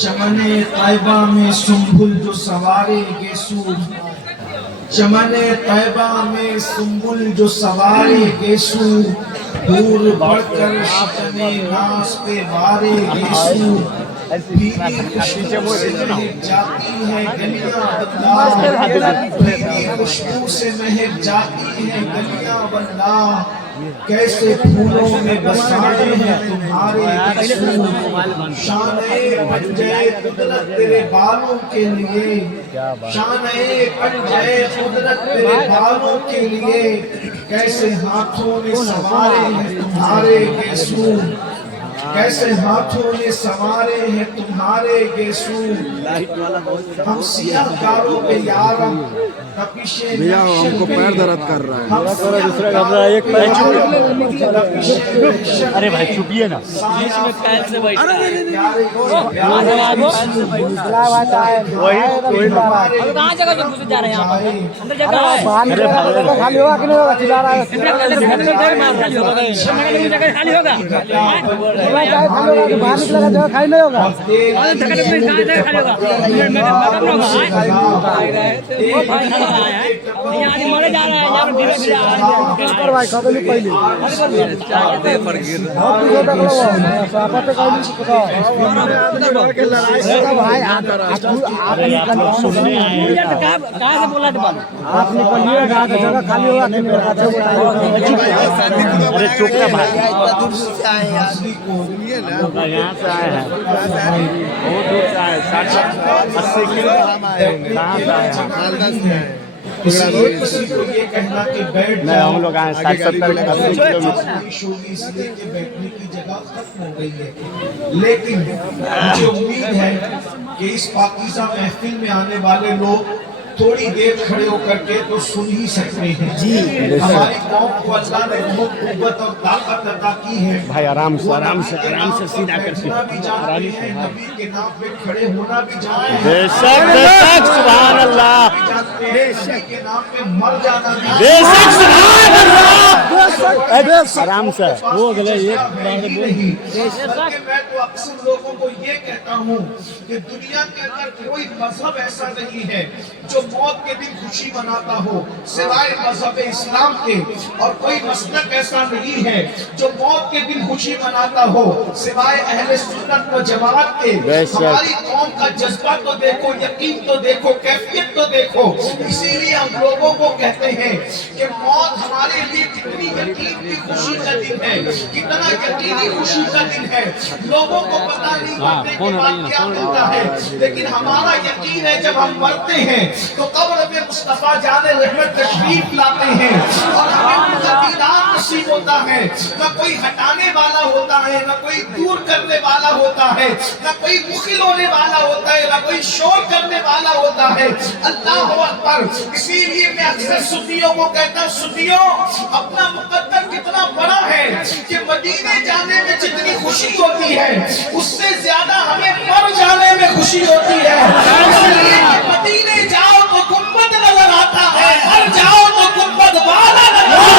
چمنے طیبہ میں سنبل جو سوارے گیسو، چمنے طیبہ میں سنبل جو سوارے گیسو، دور بڑھ کر شکنے ناس پہ وارے گیسو، بھیگی خوشبو سے مہک جاتی ہے گلیاں بندہ، بھیگی خوشبو سے مہک جاتی ہے گلیاں بندہ، کیسے پھولوں میں بسائے ہیں تمہارے گیسو، شانِ پنجے قدرت تیرے بالوں کے لیے، شانِ پنجے قدرت تیرے بالوں کے لیے، کیسے ہاتھوں میں سوارے ہیں تمہارے گیسو، کیسے ہاتھوں میں سوارے ہیں تمہارے گیسو، ہم سیاہ کاروں پہ یارم تپشیں بھیا ہم کو پیر درد کر رہا ہے. ہم سیاہ کاروں پہ یارم تپشیں ارے بھائی چھپیے نا. کہاں جگہ جو گھس جا رہے ہیں یہاں پر اندر جگہ ہے خالی ہوگا کہ نہیں ہوگا چلا رہا ہے جگہ خالی ہوگا باہر نکلے گا جگہ خالی نہیں ہوگا. مرے جا رہا ہے بھائی کبھی نہیں پہلی کہاں سے بولا آپ نکلیے گا جگہ خالی ہوگا کہ نہیں ہوگا. ارے چپ رہا بھائی. یہاں سے آئے ہیں بہت دور سے آئے 60-80 کلو کہاں سے آئے ہیں. کسی کو یہ کہنا کہ بیٹھ نہیں ہم لوگ آئے 60-70 کلو میٹر. اس لیے کہ بیٹھنے کی جگہ ختم ہو گئی ہے، لیکن مجھے امید ہے کہ اس پاکیزہ محفل میں آنے والے لوگ تھوڑی دیر کھڑے ہو کر کے تو سن ہی سکتے ہیں. ہماری قوم کو اللہ نے بہت قوت اور طاقت عطا کی ہے. بھائی آرام سے سیدھا کر کے بیٹھنا بھی جانتے ہیں، نبی کے نام پہ کھڑے ہونا بھی جانتے ہیں، بے شک سبحان اللہ. نبی کے نام پہ مر جانا بھی بے شک سبحان اللہ. آرام سے وہ گلے میں تو اکثر لوگوں کو یہ کہتا ہوں کہ دنیا کے اندر کوئی مذہب ایسا نہیں ہے جو موت کے دن خوشی مناتا ہو سوائے مذہب اسلام کے، اور کوئی مسلک ایسا نہیں ہے جو موت کے دن خوشی مناتا ہو سوائے اہل سنت و جماعت کے. ہماری قوم کا جذبہ تو دیکھو، یقین تو دیکھو، کیفیت تو دیکھو. اسی لیے ہم لوگوں کو کہتے ہیں کہ موت ہمارے لیے کتنی یقین کی خوشی کا دن ہے، کتنا یقینی خوشی کا دن ہے. لوگوں کو پتہ نہیں مرنے کے بعد کیا ملتا ہے، لیکن ہمارا یقین ہے جب ہم مرتے ہیں تو قبر میں مصطفیٰ جان رحمت تشریف لاتے ہیں اور ہمیں ان کا دیدار نصیب ہوتا ہے. نہ کوئی ہٹانے والا ہوتا ہے، نہ کوئی دور کرنے والا ہوتا ہے، نہ کوئی مخل ہونے والا ہوتا ہے، نہ کوئی شور کرنے والا ہوتا ہے. اللہ اکبر. اسی لیے میں اکثر سنیوں کو کہتا ہوں، سنیوں اپنا مقدر کتنا بڑا ہے کہ مدینے جانے میں جتنی خوشی ہوتی ہے اس سے زیادہ ہمیں مر جانے میں خوشی ہوتی ہے. اس لیے کہ مدینے جاؤ تو گنبد نظر آتا ہے، مر جاؤ تو گنبد والا نظر آتا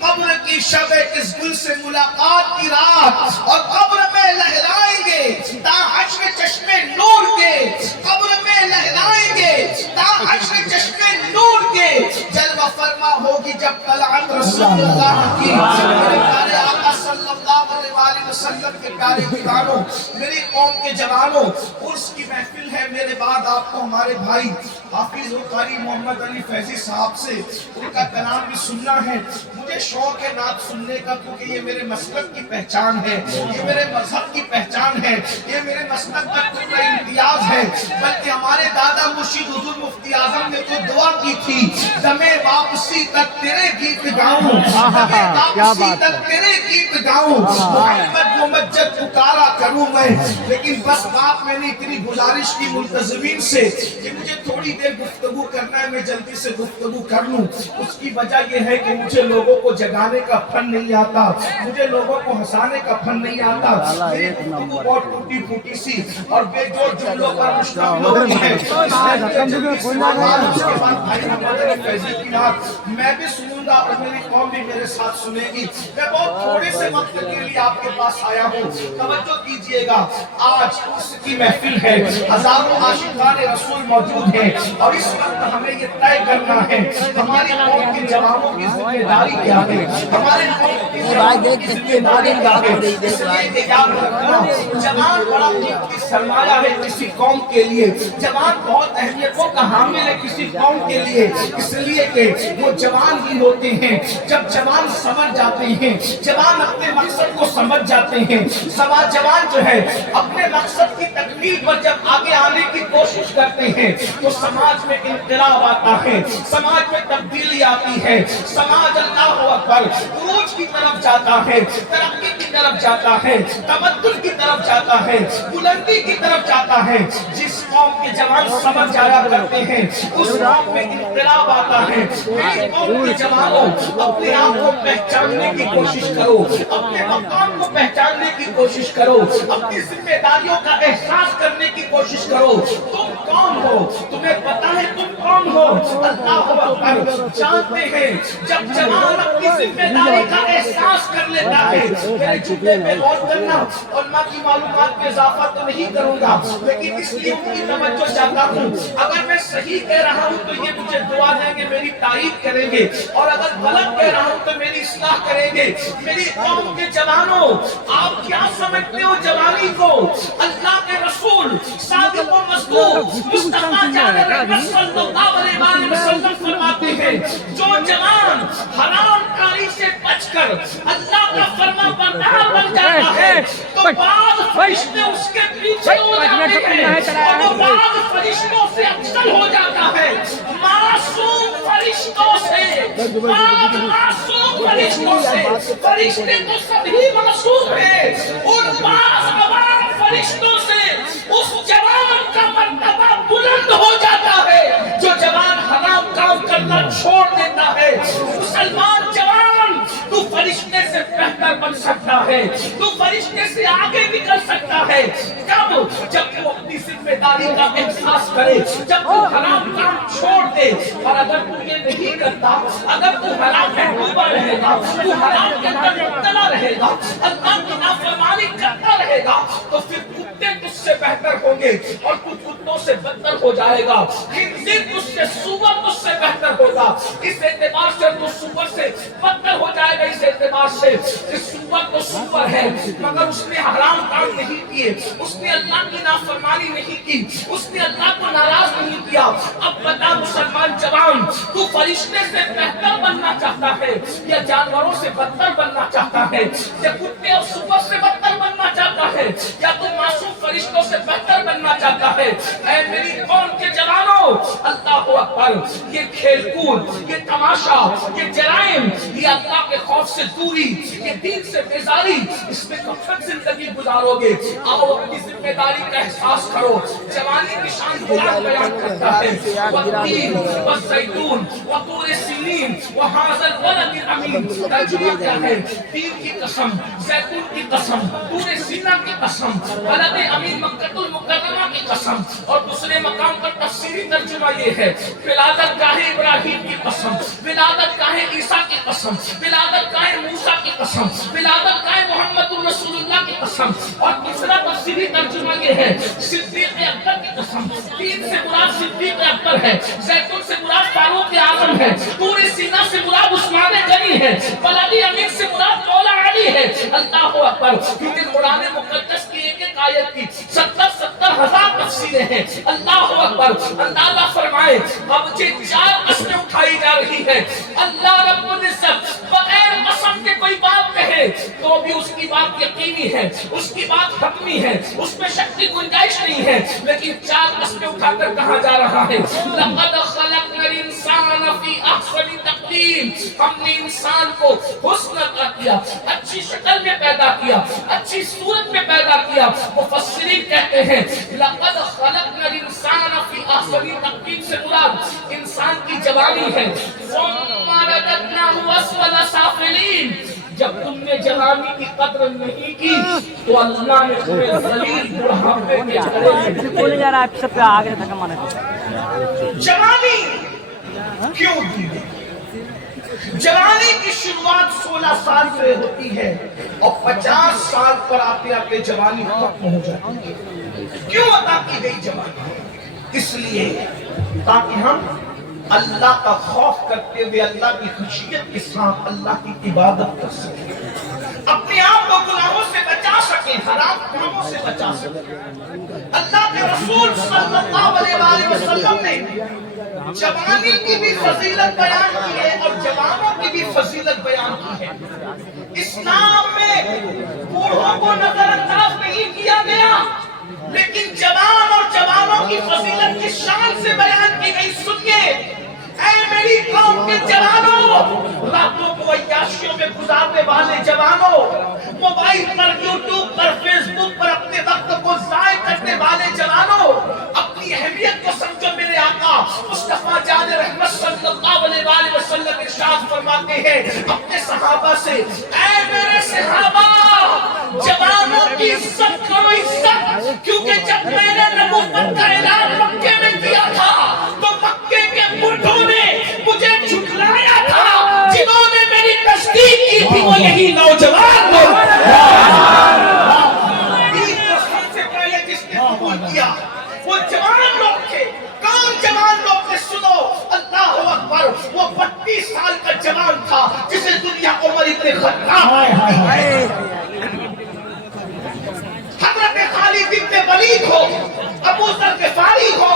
قبر کی شب اس گل سے ملاقات کی رات، اور قبر میں لہرائیں گے تا حشر چشمے نور کے، قبر میں لہرائیں گے تا حشر چشمے نور کے. جلوہ فرما ہوگی جب طلعت رسول اللہ کی. میرے پیارے آقا صلی اللہ علیہ وسلم کے پیارے دیوانوں، میری قوم کے جوانوں، عرس کی محفل ہے. میرے بعد آپ کو ہمارے بھائی حافظ و قاری محمد علی فیضی صاحب سے ان کا کلام بھی سننا ہے. مجھے شوق ہے نعت سننے کا، کیونکہ یہ میرے مسلک کی پہچان ہے، یہ میرے مذہب کی پہچان ہے، یہ میرے مسلک کا کوئی امتیاز ہے. بلکہ ہمارے دادا مرشد حضور مفتی اعظم نے تو دعا کی تھی، دمِ واپسی تک تیرے گیت گاؤں، دمِ واپسی تک تیرے گیت गाऊं, मोहम्मद मुमज्जद पुकारा करूं मैं। लेकिन बस बात मैंने इतनी गुजारिश की मुल्तज़मीन से कि मुझे थोड़ी देर गुफ्तगू करना है, मैं जल्दी से गुफ्तगू कर लूं। उसकी वजह यह है कि मुझे लोगों को जगाने का फन नहीं आता, मुझे लोगों को हंसाने का फन नहीं आता। मेरी गुफ्तगू बहुत टूटी फूटी सी और बेजोड़ जुमलों पर मुश्तमिल होती है। उसके बाद भाई मोहम्मद अली फैज़ी की बात मैं भी सुनूंगा और मेरी कौम भी मेरे साथ सुनेगी। मैं बहुत थोड़े से वक्त के लिए आपके पास आया हूँ, तवज्जो कीजिएगा। आज उसकी महफिल है, हजारों आशिकाने रसूल मौजूद हैं और इस वक्त हमें ये तय करना है हमारी कौम के जवानों की जिम्मेदारी क्या है, हमारे कौम की जवानों की जिम्मेदारी क्या है। इसलिए याद रखना, जवान बड़ा कीमती सरमाया है किसी कौम के लिए, जवान बहुत अहमियतों का हामिल है किसी कौम के लिए, इसलिए कि वो जवान ही होते हैं जब जवान समझ जाते हैं, जवान अपने मकसद को समझ जाते हैं। जवान जो है अपने मकसद की तकमील पर जब आगे आने की कोशिश करते हैं तो समाज में इनकलाब आता है, समाज में तब्दीली आती है, समाज अल्लाह अकबर उरूज की तरफ जाता है, तरक्की की तरफ जाता है, तमद्दुन की तरफ जाता है, बुलंदी की तरफ जाता है। जिस कौम के जवान समझ जाया करते हैं उस कौम में इनकलाब आता है। मेरी कौम के जवानों, अपने आप को पहचानने की कोशिश करो, अपने मकाम को पहचानने की कोशिश करो, अपनी जिम्मेदारियों का एहसास करने की कोशिश करो। तुम कौन हो, तुम्हें पता है तुम कौन हो। अल्लाह अकबर जानते हैं जब जवान अपनी जिम्मेदारी का एहसास कर लेता है। मेरे जुमले पे गौर करना और माँ की मालूमात में इजाफा तो नहीं करूंगा, लेकिन इसलिए उनकी तवज्जो चाहता हूँ। अगर मैं सही कह रहा हूँ तो ये मुझे दुआ देंगे, मेरी तारीफ करेंगे, और अगर गलत कह रहा हूँ तो मेरी इस्लाह करेंगे। मेरी कौम के जवानों, आप क्या समझते हो जवानी को? अल्लाह के रसूल सादिक व मसदूक मुस्तफा जाने रहमत सल्लल्लाहु अलैहि वसल्लम फरमाते हैं, जो जवान हराम कारी से बचकर अल्लाह का फरमाबरदार बन जाता है तो बाद फरिश्ते उसके पीछे हो जाते हैं और वो बाद फरिश्तों से अफजल हो जाता है। मासूम फरिश्तों से, मासूम फरिश्तों से, फरिश्ते तो सभी मासूम हैं, उन बाज़ फरिश्तों से उस जवान का मर्तबा बुलंद हो जाता है जो जवान हराम काम करना छोड़ देता है। मुसलमान जवान, तू फरिश्ते से बेहतर बन सकता है, तू फरिश्ते से आगे निकल सकता है। कब? जब तू अपनी जिम्मेदारी का एहसास करे, जब तू हराम काम छोड़ दे। और अगर तू ये नहीं करता, अगर तू हराम में डूबा रहेगा, तू हराम के अंदर मुब्तला रहेगा, अल्लाह की नाफरमानी करता रहेगा, तो फिर कुत्ते तुझसे बेहतर होंगे और तू कुत्तों से बदतर हो जाएगा। खिंजीर तुझसे, सूअर तुझसे बेहतर होगा। इस एतबार से तू सूअर से बदतर हो जाएगा, इस एतबार से कि सूअर तो सूअर है मगर उसने हराम काम नहीं किए, उसने अल्लाह की नाफरमानी नहीं की, उसने अल्लाह को नाराज नहीं किया। अब बता मुसलमान जवान, तू फरिश्ते से बेहतर बनना चाहता है या जानवरों से बदतर बनना चाहता है, या कुत्ते और सूअर से बदतर बनना चाहता है, या तू मासूम फरिश्तों से बेहतर बनना चाहता है? ऐ मेरी कौम के जवानों, अल्लाह अकबर, ये खेलकूद, ये तमाशा, ये जराइम, ये अल्लाह के खौफ से दूरी, ये दीन से बेजारी, इसमें कब तक जिंदगी गुजारोगे? आओ अपनी जिम्मेदारी का एहसास करो। जवानी की शान कुरान बयान करता है, वत्तीन वज़ैतून वतूर सीनीन वहाज़ल वलदिल अमीन। तर्जुमा क्या है? तीन की कसम, जैतून की कसम, तूर सीना की कसम, वलद अमीन मक्कतुल मुकर्रमा की कसम। और दूसरे मकाम पर तफसीरी तर्जुमा ये है, विलादत गाहे इब्राहिम की कसम, विलादत गाहे ईसा की कसम, विलादत गाहे मूसा की कसम, विलादत गाहे मोहम्मदुर रसूलुल्लाह की कसम। और तीसरा तफसीरी तर्जुमा ये है, सिद्दीक़ अकबर की कसम। तीन से मुराद सिद्दीक़ अकबर है, जैतून से मुराद फारूक आज़म है, तूर सीना से मुराद उस्मान गनी है, वलद अमीन से मुराद मौला अली है। अल्लाह अकबर। क्योंकि कुरान मुक़द्दस की एक आयत की 70,000 तफसीरें हैं। अल्लाह अकबर। अंदाजा फरमाए, अब जे 4 कसमें उठाई जा रही है, अल्लाह रब्बुल इज्जत बगैर कसम के कोई बात कहे तो भी उसकी बात यकीनी है, उसकी बात हतमी है, उसमें शक की गुंजाइश नहीं है। लेकिन 4 कसमें उठाकर कहा जा रहा है, लक़द खलक़नल इंसान इंसान फी अहसनी तक़वीम, हमने इंसान को हुस्न अता किया, अच्छी शक्ल में पैदा किया, अच्छी सूरत में पैदा किया। मुफस्सिरीन कहते हैं लक़द खलक़नल इंसान फी अहसनी तक़वीम से मुराद इंसान की जवानी है। सुम्मा रददनाहु अस्फला साफिलीन, जब तुमने जवानी की कद्र नहीं की तो अल्लाह ने तुम्हें ज़लील बुढ़ापे के गले में बोले जा रहा है सबसे आगे तक माने जवानी क्यों दी? जवानी की शुरुआत 16 साल से होती है और 50 साल पर आते आते जवानी खत्म हो जाती है। क्यों अता की गई जवानी? इसलिए ताकि हम अल्लाह का खौफ करते हुए अल्लाह की खुशियत के साथ अल्लाह की इबादत कर सकें, अपने आप को गुनाहों से बचा सकें, हराम कामों से बचा सकें। अल्लाह के रसूल सल्लल्लाहु अलैहि वसल्लम ने जवानी की भी फजीलत बयान की है और जवानों की भी फजीलत बयान की है। इस्लाम में बूढ़ों को नजरअंदाज नहीं किया गया, लेकिन जवान और जवानों की फजीलत की शान से बयान की गई। सुनिए ऐ मेरी कौम के जवानों, रातों को अय्याशियों में गुजारने वाले जवानों, मोबाइल पर, यूट्यूब पर, फेसबुक पर अपने वक्त को जाय करने वाले जवानों, अपनी अहमियत को समझो। मेरे आका मुस्तफा जान रहमत सल्लल्लाहु अलैहि वसल्लम इरशाद फरमाते हैं अपने सहाबा से, ऐ मेरे सहाबा, जवानों की इज्जत करो, इज्जत, क्योंकि जब मैंने नबूवत का ऐलान मक्के में किया था तो मक्के के बुढ़ों ने मुझे झुठलाया था। जिन्होंने मेरी तस्दीक की थी वो यही नौजवान लोग। सबसे पहले जिसने कबूल किया वो जवान लोग थे। कौन जवान लोग थे? सुनो, अल्लाहु अकबर, वो 32 साल का जवान था जिसे दुनिया उमर इब्न खत्ताब, हजरत खालिद इब्न वलीद हो, अबू ज़र ग़िफ़ारी हो,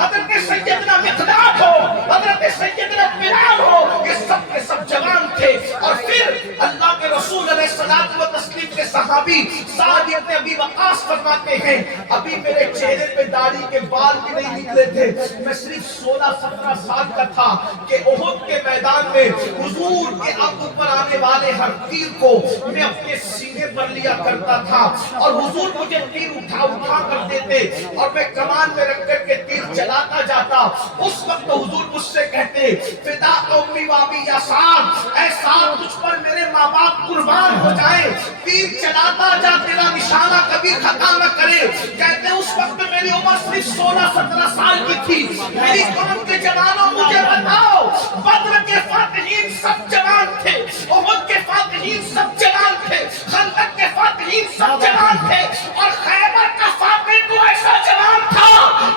हजरत सैयदना मिक़दाद हो, हजरत सैयदना बिलाल हो, ये सब के सब जवान थे। और फिर अल्लाह के रसूल अलैहिस्सलातु व तस्लीम के सहाबी साद इब्न अबी वक़ास फरमाते हैं अभी मेरे चेहरे पे दाढ़ी के बाल भी नहीं निकले थे, मैं सिर्फ 16-17 साल का था कि उहुद के मैदान में हुजूर के ऊपर आने वाले हर तीर को मैं अपने सीने पर लिया करता था और हुजूर मुझे तीर उठा कर देते और मैं कमान में रख कर के तीर चलाता जाता। उस वक्त हुजूर मुझसे कहते, फिदा उम्मी व अबी या साद, ऐ साद तुझ पर मेरे माँ बाप कुर्बान हो जाए, तीर चलाता जा, तेरा निशाना कभी खता न करे। कहते उस वक्त मेरी उम्र सिर्फ 16-17 साल की थी। मेरी कौम के जवानों मुझे बताओ, बद्र के फातिहीन सब जवान थे, उहुद के फातिहीन सब जवान थे, खंदक के फातिहीन सब जवान थे और खैबर का फातिह तो ऐसा जवान था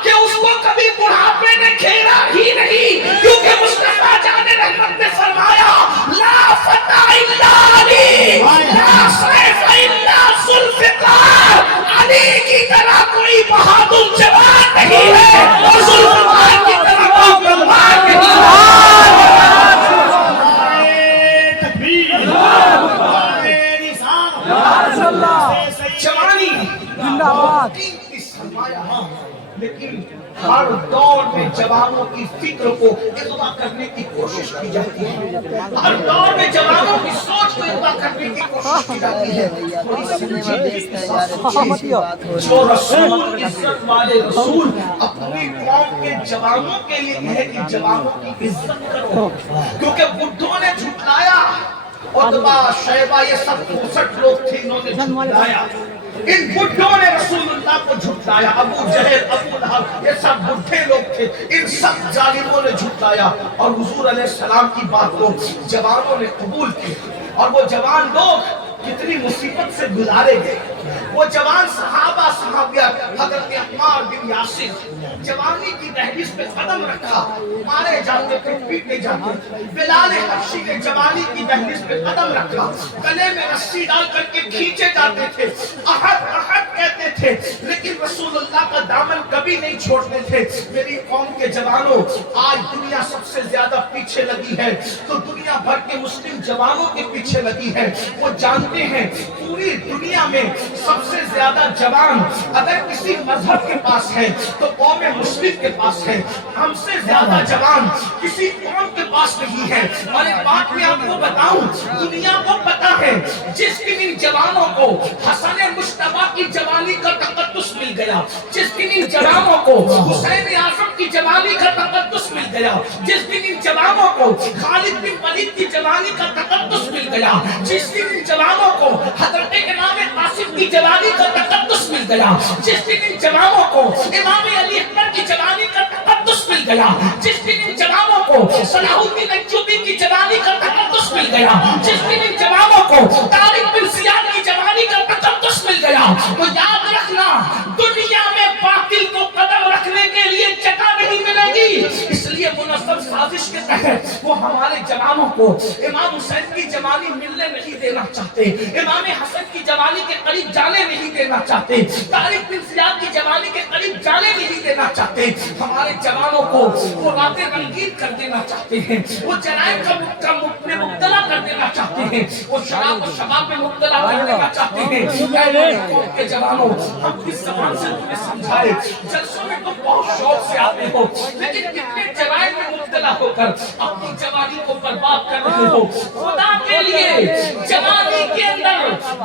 कि उसको कभी बुढ़ापे ने घेरा ही नहीं, क्योंकि मुस्तफा जाने रहमत ने फरमाया ला फता इल्ला अली, ला सैफ इल्ला जुल्फ़िकार, अली की तरह कोई बहादुर जवान नहीं है और जुल्फ़िकार की तरह कोई तलवार नहीं है। जवानी जिंदाबाद। लेकिन हर दौर में जवानों की फिक्र को इक़्वा करने की कोशिश की जाती है, हर दौर में जवानों की सोच को इक़्वा करने की कोशिश की जाती है। जो रसूल, इज्जत वाले रसूल अपनी कौम के जवानों के लिए कहे कि जवानों की इज्जत करो, क्योंकि बुढ़ों ने झुठलाया, उतबा, शैबा, ये सब 64 लोग थे, इन्होंने झुठलाया। इन बुढ़ों ने रसूलुल्लाह को झुठलाया। अबू जहल, अबू लहब, ये सब बुढ़े लोग थे, इन सब जालिमों ने झुठलाया और हुजूर अलैहिस्सलाम की बात को जवानों ने कबूल की। और वो जवान लोग कितनी मुसीबत से गुजारे गए। वो जवान सहाबा सहाबिया, हजरत अम्मार बिन यासिर जवानी की दहलीज पे कदम रखा, मारे जाते थे, पीटे जाते थे। बिलाल हबशी ने जवानी की दहलीज पे कदम रखा, गले में रस्सी डाल करके खींचे जाते थे, अहद अहद कहते थे, लेकिन रसूलुल्लाह का दामन कभी नहीं छोड़ते थे। मेरी कौम के जवानों, आज दुनिया सबसे ज्यादा पीछे लगी है तो दुनिया भर के मुस्लिम जवानों के पीछे लगी है। वो जानते हैं पूरी दुनिया में सबसे ज्यादा जवान अगर किसी मजहब के पास है तो कौम मुस्लिम के पास है, हमसे ज्यादा जवान किसी कौम के पास नहीं है। और एक बात मैं आपको बताऊं, दुनिया को पता है जिस दिन इन जवानों को हसन मुश्तबा की जवानी का तकद्दुस मिल गया, जिस दिन इन जवानों को हुसैन आजम की जवानी का तकद्दुस मिल गया, जिस दिन इन जवानों को खालिद बिन वलीद की जवानी का तकद्दुस मिल गया, जिस दिन इन जवानों को हजरत इमाम कासिम की जवानी का तकद्दुस मिल गया, जिस दिन इन जवानों को इमाम अली अकबर की जवानी का तकद्दुस मिल गया, जिस दिन इन जवानों को सलाहुद्दीन अय्यूबी की जवानी का तकद्दुस मिल गया, जिस दिन इन जवानों को तारिक बिन जियाद की जवानी का तकद्दुस मिल गया, तो याद रखना दुनिया में बातिल को कदम रखने के लिए जगह नहीं मिलेगी। इसलिए मुनज़्ज़म साजिश के तहत वो हमारे जवानों को इमाम हुसैन की जवानी मिलने नहीं देना चाहते, इमाम हसन की जवानी के करीब जाने नहीं देना चाहते, तारिक बिन जियाद की जवानी के करीब जाने नहीं देना चाहते। हमारे जवानों को वो रातें रंगीन कर देना चाहते हैं, वो जराइम में मुब्तला कर देना चाहते हैं, वो शराब और शबाब में मुब्तला कर देना चाहते हैं। के जवानों, हम किस ज़बान से तुम्हें समझाए, जलसों में तो बहुत शौक से आते हो, लेकिन कितने जराइम में मुब्तला होकर अपनी जवानी को बर्बाद कर रहे हो। खुदा के लिए जवानी के अंदर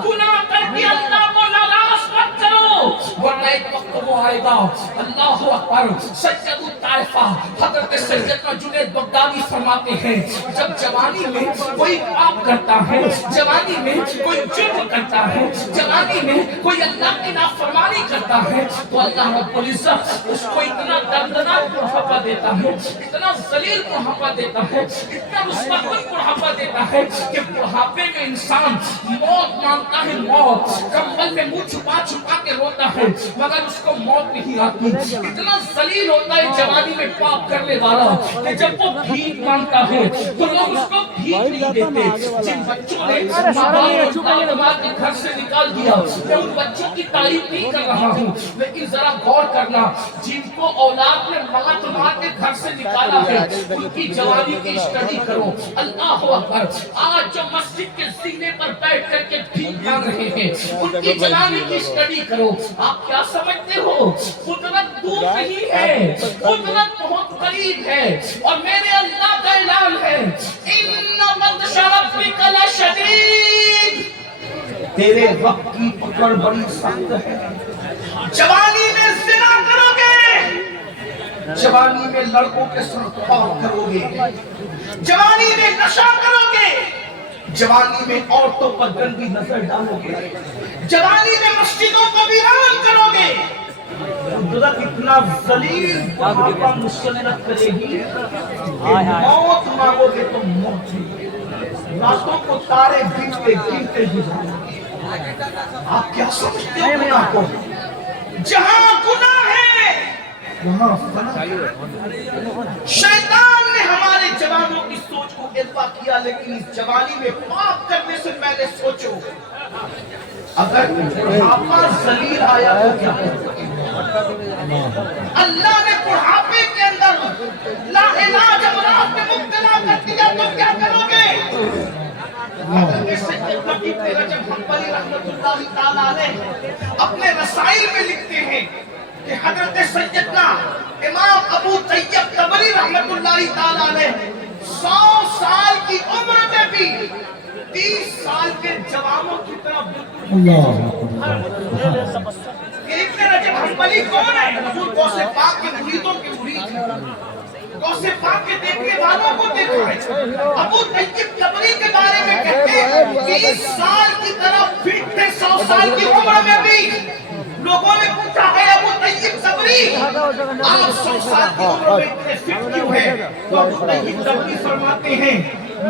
गुनाह करके अल्लाह को नाराज मत करो, वरना एक वक्त वो आएगा। अल्लाह अकबर। सैयदुत ताइफा हजरत सैयदना जुनैद बगदादी फरमाते हैं, जब जवानी में कोई पाप करता है, जवानी में कोई जुर्म करता है, जवानी में कोई अल्लाह की नाफरमानी करता है, तो अल्लाह रब्बुल इज्जत उसको इतना दर्दनाक बुढ़ापा देता है, इतना जलील बुढ़ापा देता है, इतना रुस्वाकुन बुढ़ापा देता है कि बुढ़ापे में इंसान मौत मांगता है, मौत कंबल में मुंह छुपा छुपा के रोता है, मगर उसको मौत नहीं आती। इतना जलील होता है जवानी में पाप करने वाला कि जब वो भीख मांगता है तो लोग उसको भीख नहीं देते। जिन बच्चों ने के घर से निकाल दिया, मैं उन बच्चों की तारीफ नहीं कर रहा हूँ, लेकिन जरा गौर करना, जिनको औलाद ने मार के घर से निकाला है उनकी जवानी की स्टडी करो। अल्लाह अकबर। आज जो मस्जिद के सीने पर बैठ करके भीख मांग रहे हैं उनकी जवानी की स्टडी करो। आप क्या समझते हो, कुदरत दूर नहीं है, कुदरत बहुत करीब है। और मेरे अल्लाह का ऐलान है, इन्ना बत्श रब्बिका लशदीद, तेरे रब की पकड़ बड़ी सख्त है। जवानी में ज़िना करोगे, जवानी में लड़कों के साथ पाप करोगे, जवानी में नशा करोगे, जवानी में औरतों पर गंदी नजर डालोगे, जवानी में मस्जिदों को वीरान करोगे। कुदरत इतना जलील बुढ़ापा मुसल्लत करेगी, मौत मांगोगे तो मौत मिलेगी, रातों को तारे गिनते गिनते गुजारोगे। आप क्या समझते हो गुनाह को? जहां गुनाह है वहां फना। शैतान ने हमारे जवानों की सोच को गिरफ्तार किया, लेकिन इस जवानी में पाप करने से पहले सोचो, अगर बुढ़ापा जलील आया तो क्या करोगे? अल्लाह ने बुढ़ापे के अंदर लाइलाज अमराज में मुब्तला कर दिया तो क्या करोगे? अपने रसाइल में लिखते हैं कि हजरत सैयदना इमाम अबू तैयब तबरी रहमतुल्लाहि तआला अलैह 100 साल की उम्र में भी 30 साल के जवानों की तरफ इब्न रजब हम्बली कौन है? हुजूर गौसे पाक के मुरीदों के मुरीद हैं, गौसे पाक के देखने वालों को देखा है। अबू तैयब तबरी के बारे में कहते हैं 30 साल की तरफ फिट थे, 100 साल की उम्र में भी। लोगों ने पूछा है अबू तैयब तबरी आप 100 साल की उम्र में इतने फिट क्यों हैं? तो अबू तैयब तबरी फरमाते हैं,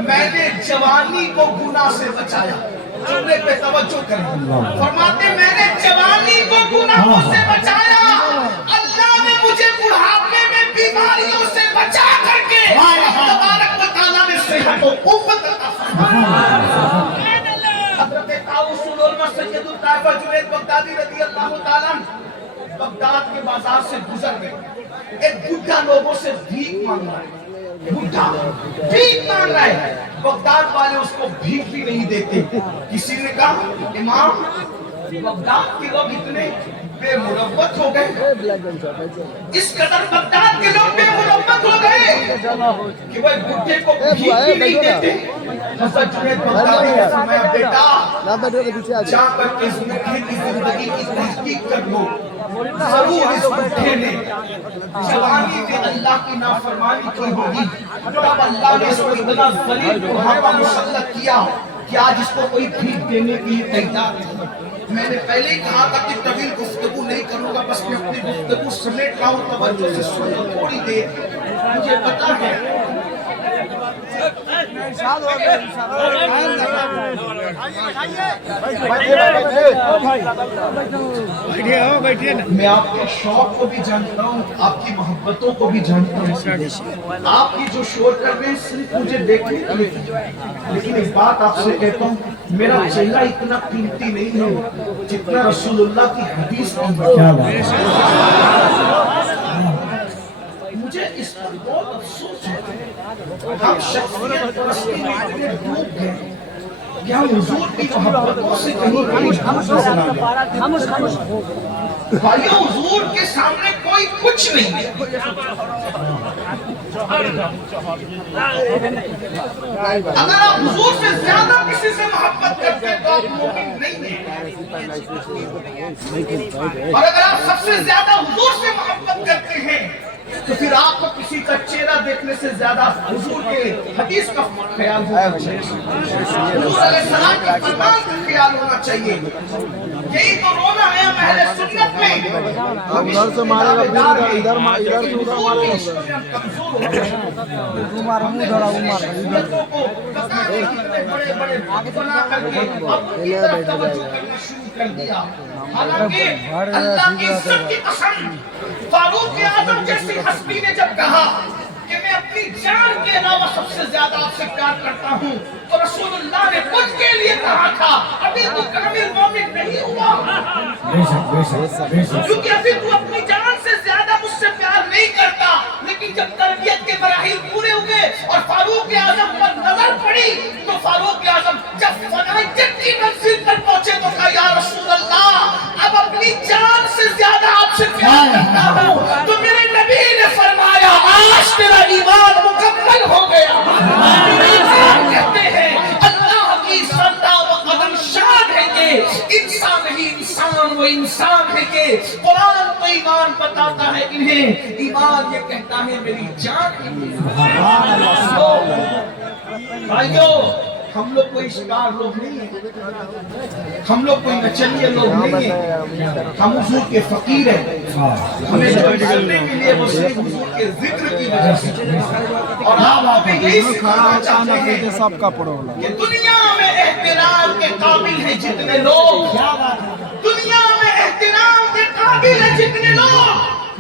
मैंने जवानी को गुनाह से बचाया। जुमले पे तवज्जो करें, फरमाते मैंने जवानी को गुनाहों से बचाया, अल्लाह ने मुझे बुढ़ापे में बीमारियों से बचा करके तबारक व तआला ने सेहत और कुव्वत अता फरमाई। हज़रत ताऊस उलमा सैयदुत ताइफा जुनैद बगदादी रज़ियल्लाहु ताला बगदाद के बाजार से गुजर गए, एक बुढ़ा लोगों से भीख मांग रहा है। بڈھا بھیک مانگ رہا ہے، بغداد والے اس کو بھیک بھی نہیں دیتے. کسی نے کہا امام بغداد کے لوگ اتنے بے مروت ہو گئے، اس قدر بغداد کے لوگ بے مروت ہو گئے کہ وہ بڈھے کو بھیک بھی نہیں دیتے. حضرت جنید بغدادی نے فرمایا بیٹا جا کر کے اس بڈھے کی زندگی کی تحقیق کر لو، ضرور اس بڈھے نے جوانی میں اللہ کی نافرمانی کی ہوگی، تب اللہ نے اس کو اتنا ذلیل بڑھاپا مسلط کیا کہ آج اس کو کوئی بھیک دینے کے لیے تیار نہیں. میں نے پہلے ہی کہا تھا کہ طویل گفتگو نہیں کروں گا، بس میں اپنی گفتگو سمیٹ رہا ہوں، توجہ سے سنو تھوڑی دیر. مجھے پتا ہے میں آپ کے شوق کو بھی جانتا ہوں، آپ کی محبتوں کو بھی جانتا ہوں. آپ کی جو شور کر رہے ہیں صرف مجھے دیکھنے کے لیے، لیکن ایک بات آپ سے کہتا ہوں، میرا چہرہ اتنا قیمتی نہیں ہے جتنا رسول اللہ کی حدیث کی. مجھے اس پر بہت افسوس ہوتا ہے، ہم شخصیت پرستی میں اتنے ڈوب گئے کہ ہم حضور کی محبتوں سے کہیں بھائیو، حضور کے سامنے کوئی کچھ نہیں ہے. اگر آپ حضور سے زیادہ کسی سے محبت کرتے ہیں تو آپ مومن نہیں ہیں، اور اگر آپ سب سے زیادہ حضور سے محبت کرتے ہیں تو پھر آپ کو کسی کا چہرہ دیکھنے سے زیادہ حضور کے حدیث کا خیال ہونا چاہیے، حضور علیہ السلام کے فرمان کا خیال ہونا چاہیے. یہی تو رونا ہے اہل سنت میں. ہم ادھر سے مارے گا، ادھر سے ادھر مارے گا، بڑے بڑے بنا کر کے اپنی طرف توجہ کرنا شروع کر دیا. حالانکہ اللہ کی عزت کی قسم، فاروق اعظم جیسی ہستی نے جب کہا کہ میں اپنی جان کے علاوہ سب سے زیادہ آپ سے پیار کرتا ہوں، تو رسول اللہ نے مجھ کے لیے کہا تھا ابھی تو کامل مومن نہیں ہوا، کیونکہ ابھی تو اپنی جان سے زیادہ مجھ سے پیار نہیں کرتا. لیکن جب تربیت کے مراحل پورے ہوئے اور فاروق اعظم پر نظر پڑی تو فاروق اعظم جب فنائے جنت کی منزل پر پہنچے تو کہا یا رسول اللہ اب اپنی جان سے زیادہ آپ سے پیار کرتا ہوں. تو میرے نبی نے فرمایا آج تیرا ایمان مکمل ہو گیا. کہتے ہیں اللہ کی سردہ و قدم شان ہے کہ انسان ہی انسان وہ انسان ہے کہ قرآن تو ایمان بتاتا ہے انہیں، ایمان یہ کہتا ہے میری جان ہے. بھائیو، ہم لوگ کوئی شکار لوگ نہیں ہیں، ہم لوگ کوئی نچلیے لوگ نہیں ہیں، ہم حضور کے فقیر ہیں. ہمیں کرنے کے لیے وہ صرف حضور کے ذکر کی وجہ سے. اور آپ بھی یہی سکھانا چاہتے ہیں کہ دنیا میں احترام کے قابل ہیں جتنے لوگ، دنیا میں احترام کے قابل ہیں جتنے لوگ،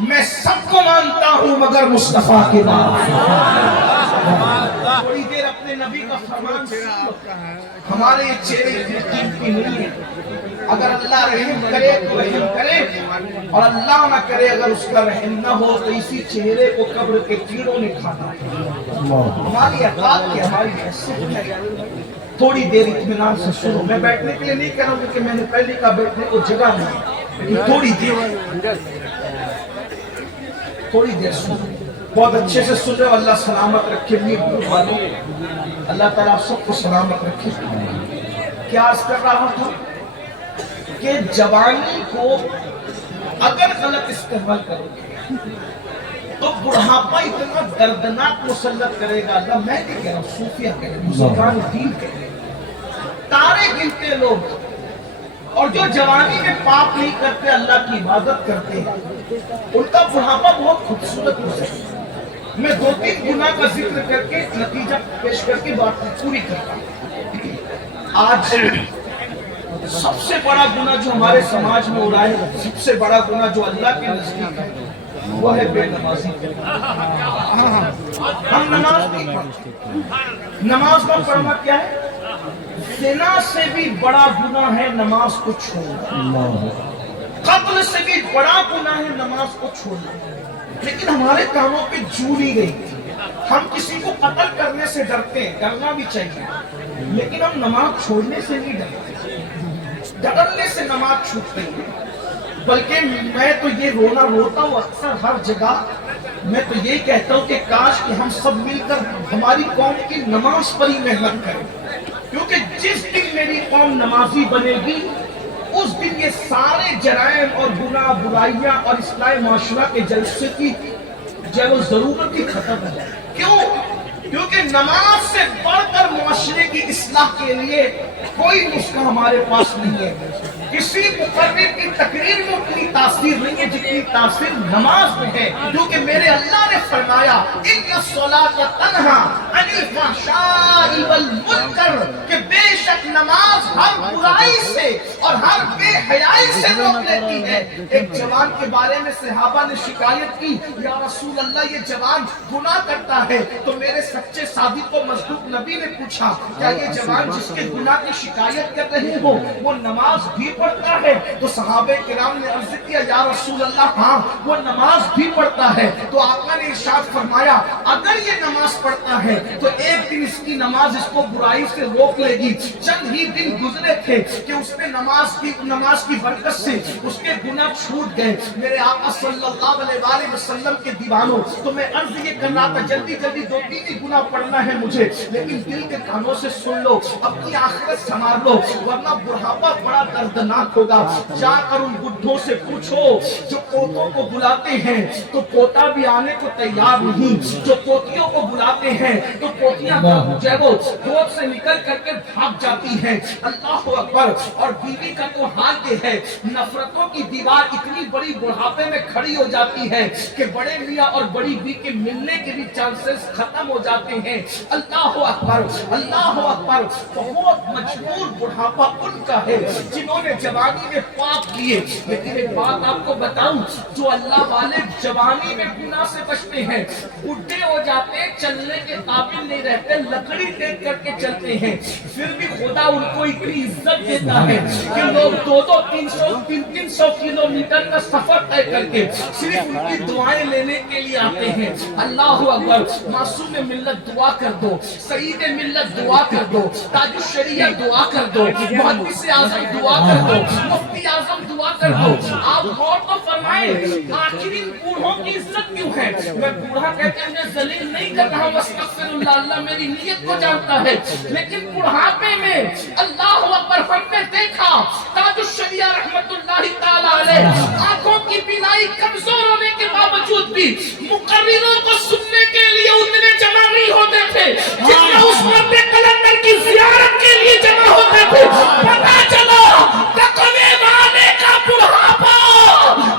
میں سب کو مانتا ہوں مگر مصطفیٰ کے بعد. تھوڑی دیر اپنے نبی کا فرمان سنو. ہمارے یہ چہرے اتنے قیمتی نہیں ہیں. اگر اللہ رحم کرے تو رحم کرے، اور اللہ نہ کرے اگر اس کا رحم نہ ہو تو اسی چہرے کو قبر کے کیڑوں نے کھانا. ہماری اوقات کی ہماری حیثیت ہے. تھوڑی دیر اطمینان سے سنو. میں بیٹھنے کے لیے نہیں کہہ رہا ہوں کہ میں نے پہلے کہا بیٹھنے کو جگہ نہیں، تھوڑی دیر سنو. بہت اچھے سے سن رہے ہو. اللہ سلامت رکھے اللہ تعالیٰ آپ سب کو سلامت رکھے. کیا عرض کر رہا تھا کہ جوانی کو اگر غلط استعمال کرو گے تو بڑھاپا اتنا دردناک مسلط کرے گا. اللہ میں کہہ رہا ہوں، صوفیہ کہہ رہے ہیں، مسلمان دین کہہ رہے ہیں، تارے گنتے لوگ، اور جو جوانی میں پاپ نہیں کرتے اللہ کی عبادت کرتے ہیں ان کا بڑھاپا بہت خوبصورت ہو سکتا ہے. میں 2-3 گناہ کا ذکر کر کے نتیجہ پیش کر کے بات پوری کرتا ہوں. آج سب سے بڑا گناہ جو ہمارے سماج میں ہو رہا ہے، سب سے بڑا گناہ جو اللہ کے نزدیک ہے وہ ہے بے نمازی. ہم نماز نہیں پڑھتے. نماز کا پڑھنا کیا ہے؟ زنا سے بھی بڑا گناہ ہے نماز کو چھوڑنا، قتل سے بھی بڑا گناہ ہے نماز کو چھوڑنا. لیکن ہمارے کاموں پہ جوڑی گئی تھی. ہم کسی کو قتل کرنے سے ڈرتے ہیں، ڈرنا بھی چاہیے، لیکن ہم نماز چھوڑنے سے نہیں ڈرتے، ڈرنے سے نماز چھوٹتے ہیں۔ بلکہ میں تو یہ رونا روتا ہوں اکثر ہر جگہ، میں تو یہ کہتا ہوں کہ کاش کہ ہم سب مل کر ہماری قوم کی نماز پر ہی محنت کریں، کیونکہ جس دن میری قوم نمازی بنے گی اس دن یہ سارے جرائم اور گناہ برائیاں اور اصلاح معاشرہ کے جلسے کی جو ضرورت ہی ختم ہو جائے۔ کیوں؟ کیونکہ نماز سے بڑھ کر معاشرے کی اصلاح کے لیے کوئی نسخہ ہمارے پاس نہیں ہے۔ کسی مقرر کی تقریر میں اتنی تاثیر نہیں ہے جتنی تاثیر نماز میں ہے، کیونکہ میرے اللہ نے فرمایا ان الصلاۃ تنہا عن الفحشاء والمنکر، کہ بے شک نماز ہر برائی سے اور ہر بے حیائی سے روک لیتی ہے۔ ایک جوان کے بارے میں صحابہ نے شکایت کی، یا رسول اللہ یہ جوان گناہ کرتا ہے، تو میرے سچے صادق و مصدوق نبی نے پوچھا کیا یہ جوان جس کے گناہ کی شکایت کر رہے ہو وہ نماز بھی پڑھتا ہے؟ تو صحابہ کرام نے عرض کیا یا رسول اللہ ہاں وہ نماز بھی پڑھتا ہے۔ تو آقا نے ارشاد فرمایا اگر یہ نماز پڑھتا ہے تو ایک دن اس کی نماز اس کو برائی سے روک لے گی۔ چند ہی دن گزرے تھے کہ اس نے نماز کی برکت سے اس کے گناہ چھوٹ گئے۔ میرے آقا صلی اللہ علیہ وآلہ وسلم کے دیوانوں، تو میں عرض یہ کرنا تھا جلدی جلدی 2-3 گناہ پڑھنا ہے مجھے، لیکن دل کے کانوں سے سن لو، اپنی آخرت سنوار لو، ورنہ بڑھاپا بڑا دردناک ہوگا۔ جا کر ان بڈھوں سے پوچھو جو پوتوں کو بلاتے ہیں تو پوتا بھی آنے کو تیار نہیں، جو پوتیوں کو بلاتے ہیں تو پوتیاں گود سے نکل کر کے بھاگ جاتی ہیں۔ اللہ اکبر۔ اور بیوی کا تو حال یہ ہے، نفرتوں کی دیوار اتنی بڑی بڑھاپے میں کھڑی ہو جاتی ہے کہ بڑے میاں اور بڑی بیوی کے ملنے کے بھی چانسز ختم ہو جاتے ہیں۔ اللہ اکبر، اللہ اکبر۔ بہت مجبور بڑھاپا ان کا ہے جنہوں نے جوانی میں پاپ کیے۔ لیکن ایک بات آپ کو بتاؤں، جو اللہ والے جوانی میں گناہ سے بچتے ہیں بڈھے ہو جاتے ہیں، چلنے کے قابل نہیں رہتے، لکڑی ٹیک کر کے چلتے ہیں، پھر بھی خدا ان کو اتنی عزت دیتا ہے کہ لوگ 200-300 کلومیٹر کا سفر طے کر کے صرف ان کی دعائیں لینے کے لیے آتے ہیں۔ اللہ اکبر۔ معصوم ملت دعا کر دو، سعید ملت دعا کر دو، تاج الشریعہ دعا کر دو، محدث اعظم دعا کر دو، مفتی اعظم دعا کر دو۔ آپ غور تو فرمائیں آخر ان بوڑھوں کی عزت کیوں ہے؟ میں بوڑھا کہتے ہیں میں ذلیل نہیں کر رہا ہوں، استغفر اللہ، اللہ میری نیت کو جانتا ہے، لیکن بڑھاپے میں اللہ اکبر ہم نے دیکھا تاج الشریعہ رحمت اللہ تعالی علیہ آنکھوں کی بینائی کمزور ہونے کے باوجود بھی مقرروں کو سننے کے لیے اتنے جمع نہیں ہوتے تھے جتنا اس مرد کلندر کی زیارت کے لیے جمع ہوتے تھے۔ پتا چلا تقوی والے کا بڑھاپا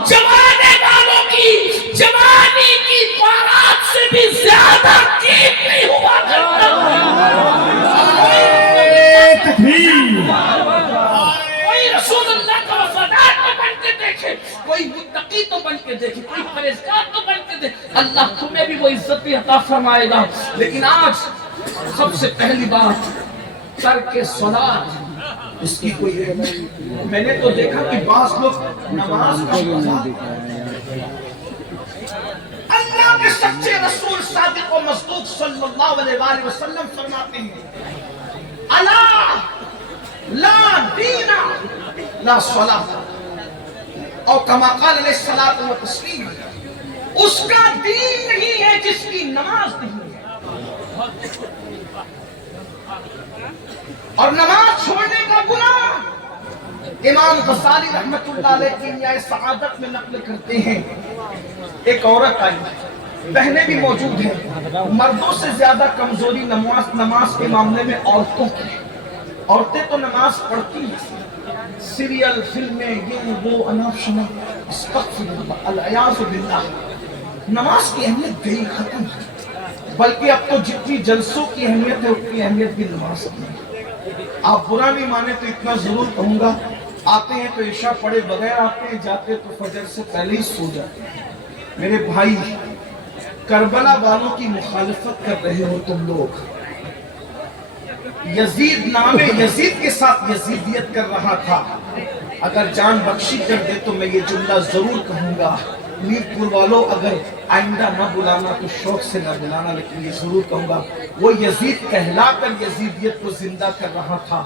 جوانے والوں کی جوانی کی بارات سے بھی زیادہ قیمتی ہوا کرتا کوئی رسول اللہ کا وفادار تو بن کے دیکھے، کوئی متقی تو بن کے دیکھے، کوئی پرہیزگار تو بن کے دیکھے، اللہ تمہیں بھی وہ عزت بھی عطا فرمائے گا۔ لیکن آج سب سے پہلی بات ترک صلاۃ، اس کی کوئی میں نے تو دیکھا کہ بعض لوگ نماز کا مذاق، اللہ کے سچے رسول صادق و مصدوق صلی اللہ علیہ وآلہ وسلم فرماتے ہیں الا لا دین لا صلاۃ، اور کما قال علیہ الصلوۃ والتسلیم، اس کا دین نہیں ہے جس کی نماز نہیں ہے۔ اور نماز چھوڑنے کا گناہ امام غزالی رحمت اللہ علیہ کی نیائے سعادت میں نقل کرتے ہیں، ایک عورت آئی، بہنیں بھی موجود ہیں، مردوں سے زیادہ کمزوری نماز کے معاملے میں عورتوں کی۔ عورتیں تو نماز پڑھتی ہیں، سیریل فلمیں یہ وہ اناف شناف، استغفر اللہ، العیاذ باللہ، نماز کی اہمیت گئی ختم ہے، بلکہ اب تو جتنی جلسوں کی اہمیت ہے اتنی اہمیت بھی نماز کی ہے۔ آپ برا نہیں مانے تو اتنا ضرور کہوں گا، آتے ہیں تو عشاء پڑھے بغیر آتے ہیں، جاتے تو فجر سے پہلے ہی سو جاتے ہیں۔ میرے بھائی کربلا والوں کی مخالفت کر رہے ہو تم لوگ، یزید نام یزید کے ساتھ یزیدیت کر رہا تھا، اگر جان بخشی کر دے تو میں یہ جملہ ضرور کہوں گا، मीरपुर वालों अगर आइंदा न बुलाना तो शौक से न बुलाना, लेकिन ये जरूर कहूंगा वो यजीद कहलाकर यजीदियत को जिंदा कर रहा था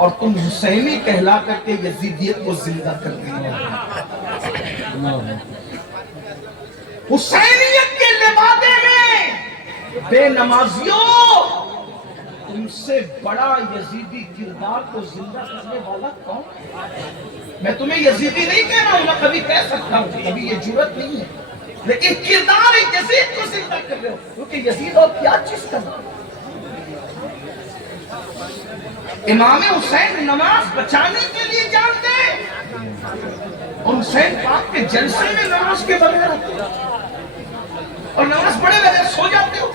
और तुम हुसैनी कहला करके यजीदियत को जिंदा कर रहे हो। हुसैनियत के लिबादे में बेनमाजियों, तुमसे बड़ा यजीदी किरदार को जिंदा करने वाला कौन? मैं तुम्हें यजीदी नहीं कह रहा हूं, मैं कभी कह सकता हूं, कभी ये जरूरत नहीं है, लेकिन किरदार एक यजीद को जिंदा कर रहे हो, क्योंकि यजीद और क्या चीज करना। इमाम हुसैन नमाज बचाने के लिए जान दे और हुसैन पाक के जलसे में नमाज के बगैर और नमाज पढ़े बगैर सो जाते हो,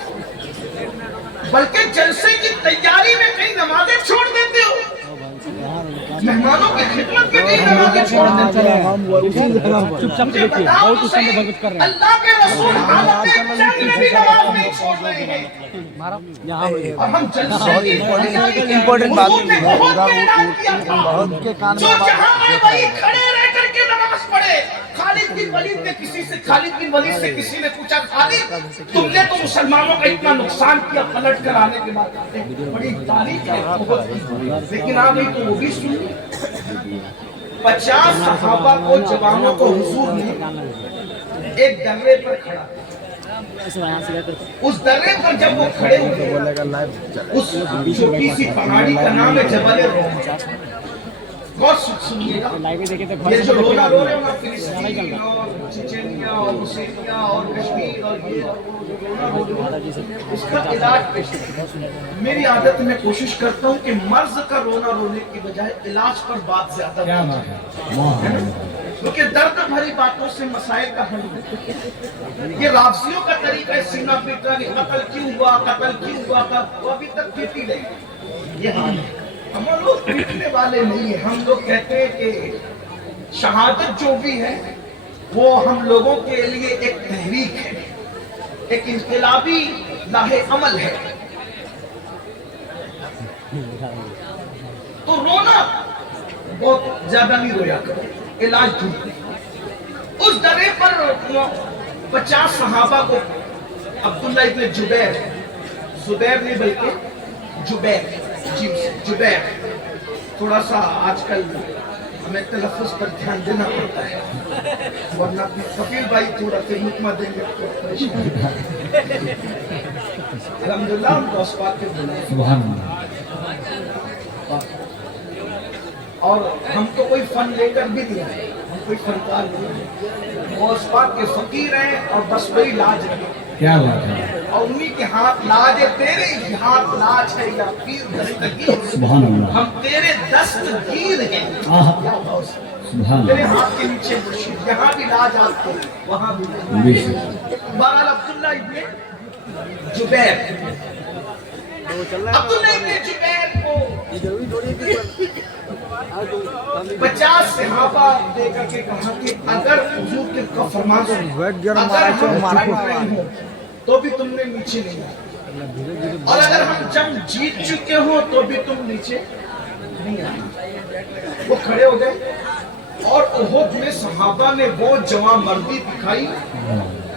बल्कि जलसे की तैयारी में कई नमाजें छोड़ देते हो, मेहमानों की खिदमत में कई नमाजें छोड़ देते हो। चुपचाप देखिए, बहुत उस समय भगत कर रहे हैं। अल्लाह के रसूल हालत जंग में भी नमाज नहीं छोड़ रहे हैं और हम जलसे की इम्पोर्टेंट बात बहुत के कान में जहां में वही खड़े रह करके नमाज पढ़े। खालिद बिन वलीद से किसी ने पूछा, खालिद तुमने तो मुसलमानों का इतना नुकसान किया, पलट कर आने के बाद बड़ी तारीफ है, लेकिन आ गई तो वो भी सुन ली। 50 सहाबा को, जवानों को हुजूर ने एक दर्रे पर खड़ा, उस दर्रे पर जब वो खड़े हुए, उस छोटी सी पहाड़ी का नाम है जबल रोमा। बहुत सुनिएगा, ये जो रोना रो रहे हो ना, फिलिस्तीन और चेचनिया और हुसैनिया और कश्मीर और ये उसका इलाज पेश है। मेरी आदत में कोशिश करता हूँ कि मर्ज का रोना रोने की बजाय इलाज पर बात ज्यादा है, क्योंकि दर्द भरी बातों से मसाइल का हल है। ये राफजियों का तरीका है, सीना पीटना कि कत्ल क्यों हुआ, वो अभी तक पीटी नहीं। ये हाल है, हम लोग पीटने वाले नहीं है। हम लोग कहते हैं कि शहादत जो भी है वो हम लोगों के लिए एक तहरीक है, एक इंकलाबी लाहे अमल है। तो रोना बहुत ज्यादा नहीं रोया करो, इलाज ढूंढो। उस दरे पर 50 सहाबा को अब्दुल्ला इब्न जुबैर नहीं बल्कि जुबैर, थोड़ा सा आजकल हमें तलफ़्फ़ुज़ पर ध्यान देना पड़ता है, वरना कपिल भाई थोड़ा मुकमा देंगे तो अल्हम्दुलिल्लाह हम गौस पाक के बुलाए और हम तो कोई फन लेकर भी नहीं आए, हम कोई फनकार नहीं, गौस पाक के फकीर हैं और बस वही लाज है। क्या बात है, और उन्हीं के हाथ लाज है, तेरे हाथ लाज है या पीर दस्तगीर, हम तेरे दस्तगीर हैं। तेरे हाथ के नीचे मुर्शिद, यहाँ भी लाज आपको, वहाँ भी। बहरहाल अब्दुल्ला इब्ने जुबैर को 50 सहाबा देकर के कहा कि अगर हुजूर के फरमान से अगर हम मारा नहीं हो तो भी तुमने नीचे नहीं आना, और अगर हम जंग जीत चुके हो तो भी तुम नीचे नहीं आना। वो खड़े हो गए और उहुद में सहाबा ने वो जवामर्दी दिखाई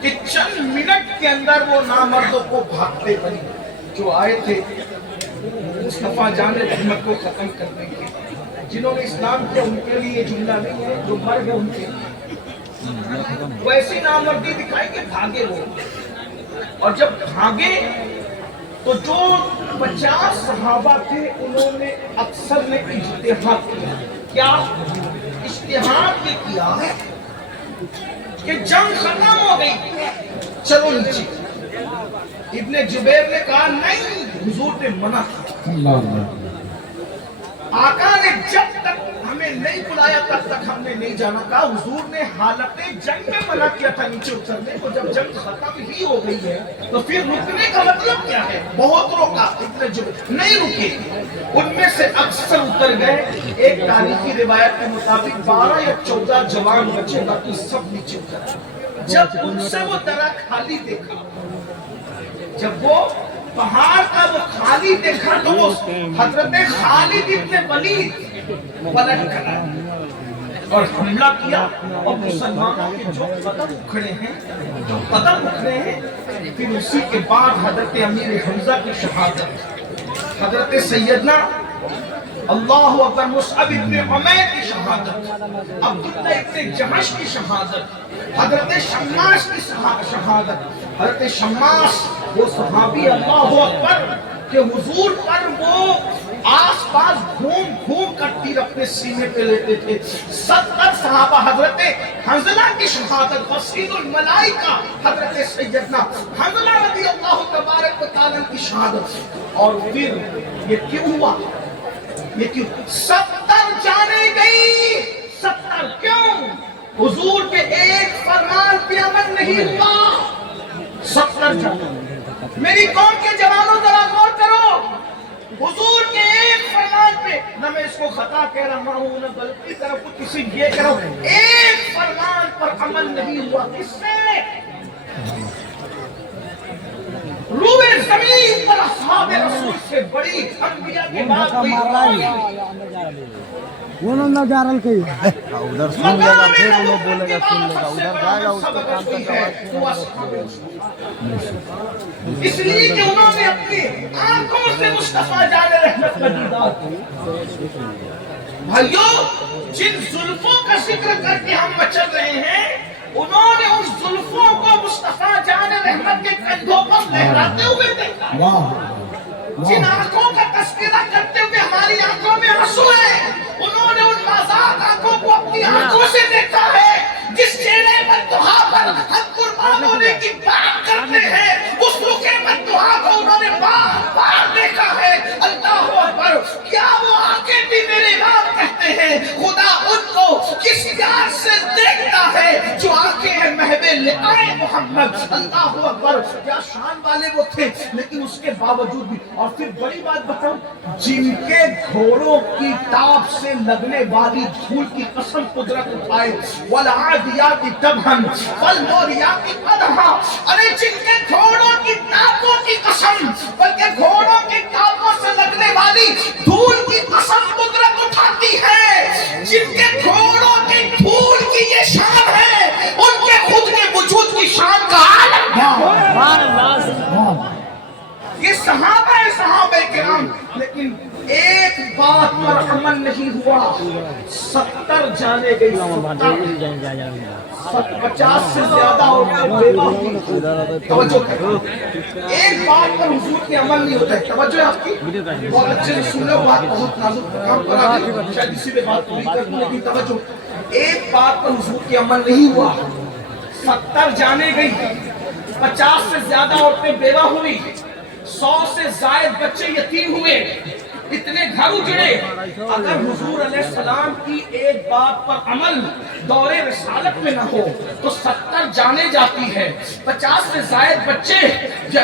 कि चंद मिनट के अंदर वो नामर्दों को भागते बने जो आए थे मुस्तफा जान रहमत को खत्म करने के। जिन्होंने इस्लाम किया उनके लिए जुमला नहीं है, जो मर गए उनके वैसी नामर्दी दिखाई कि भागे वो। और जब भागे तो जो 50 सहाबा थे उन्होंने अक्सर ने इज्तिहाद किया। क्या इज्तिहाद ये किया है कि जंग खत्म हो गई, चलो नीचे। इब्ने जुबैर ने कहा नहीं, हुजूर ने मना किया। आका ने जब तक हमें नहीं बुलाया तब तक हमने नहीं जाना, कहा हुजूर ने हालत जंग में मना किया था नीचे उतरने को। जब जंग खत्म ही हो गई है तो फिर रुकने का मतलब क्या है? बहुत रोका, इतने जो नहीं रुके, उनमें से अक्सर उतर गए। एक तारीखी रिवायत के मुताबिक 12 या 14 जवान बचे, बाकी सब नीचे उतर। जब उनसे वो दरा खाली देखा, जब वो पहाड़ का वो खाली देखा तो वो हजरत खालिद इब्न वलीद पलट खड़ा اور حملہ کیا اور مسلمانوں کے جو قدم اکھڑے ہیں پھر اسی کے بعد حضرت امیر حمزہ کی شہادت، حضرت سیدنا اللہ اکبر مصعب ابن عمیر کی شہادت، عبداللہ ابن جہش کی شہادت، حضرت شماس کی شہادت۔ حضرت شماس وہ صحابی اللہ اکبر کہ حضور پر وہ آس پاس گھوم کر تیر اپنے سینے پہ لیتے تھے۔ 70 صحابہ، حضرت حنظلہ کی شہادت، وسیل الملائکہ حضرت سیدنا حنظلہ رضی اللہ تبارک و تعالی کی شہادت۔ اور پھر یہ کیوں ہوا؟ یہ کیوں 70 جانے گئی؟ 70 کیوں؟ حضور کے ایک فرمان پہ عمل نہیں ہوا۔ 70 جانے، میری قوم کے جوانوں ذرا غور کرو، حضور کے ایک فرمان پہ، نہ میں اس کو خطا کہہ رہا ہوں نہ غلطی کر رہا ہوں، کسی یہ کہہ رہا ہوں، ایک فرمان پر عمل نہیں ہوا۔ کس سے؟ روئے زمین پر اصحاب رسول سے بڑی انبیاء کے بعد کوئی اور نہیں۔ انہوں نے جا رہا کہیں ادھر سن لے گا، پھر وہ بولے گا سن لے گا، ادھر جائے گا، اس کا کام کرتا اس لیے کہ انہوں نے اپنی آنکھوں سے مصطفیٰ جان رحمت کا دیدار کیا۔ بھائیو، جن زلفوں کا ذکر کر کے ہم مچل رہے ہیں، انہوں نے اس زلفوں کو مصطفیٰ جان رحمت کے کندھوں پر لہراتے ہوئے دیکھا۔ جن آنکھوں کا تذکرہ کرتے ہوئے ہماری آنکھوں میں آنسو ہے، انہوں نے ان مازاد آنکھوں کو اپنی آنکھوں سے دیکھا ہے۔ جس چہرے مدعا پر ہم قربان ہونے کی بات کرتے ہیں، اس رخ مدعا کو انہوں نے بار بار دیکھا ہے۔ اللہ اکبر! کیا وہ آنکھیں بھی میرے امام کہتے ہیں خدا ان کو کس پیار سے دیکھتا ہے جو آنکھیں ہیں محب لقائے محمد۔ اللہ اکبر! کیا شان والے وہ تھے، لیکن اس کے باوجود بھی۔ اور پھر بڑی بات بتاؤں، جن کے گھوڑوں کی ٹاپ سے لگنے والی دھول کی قسم قدرت اٹھائے، وَالْعَادِيَاتِ ضَبْحًا فَالْمُورِيَاتِ قَدْحًا، ارے جن کے گھوڑوں کی ٹاپوں کی قسم، بلکہ گھوڑوں کی ٹاپوں سے لگنے والی دھول کی قسم قدرت اٹھاتی ہے، جن کے گھوڑوں کی دھول کی یہ شان ہے، ان کے خود کے وجود کی شان کا عالم کیا ہو؟ یہ صحابہ کرام، لیکن ایک بات پر عمل نہیں ہوا۔ 70 جانے گئی، 50 سے زیادہ عورتیں بیوہ ہوئی۔ توجہ کریں، ایک بات پر حضور کی عمل نہیں ہوتا ہے۔ توجہ ہے آپ کی؟ بہت اچھے سے سن لو، بات بہت نازک کام پر آ گئی، شاید اسی پہ بات پوری کر دوں، لیکن توجہ، ایک بات پر حضور کی عمل نہیں ہوا۔ 70 جانے گئی، 50 سے زیادہ عورتیں بیوہ ہوئی، 100 سے زائد بچے یتیم ہوئے، اتنے گھر اجڑے۔ اگر حضور علیہ السلام کی ایک بات پر عمل دور رسالت میں نہ ہو تو 70 جانیں جاتی ہے، 50 سے زائد بچے،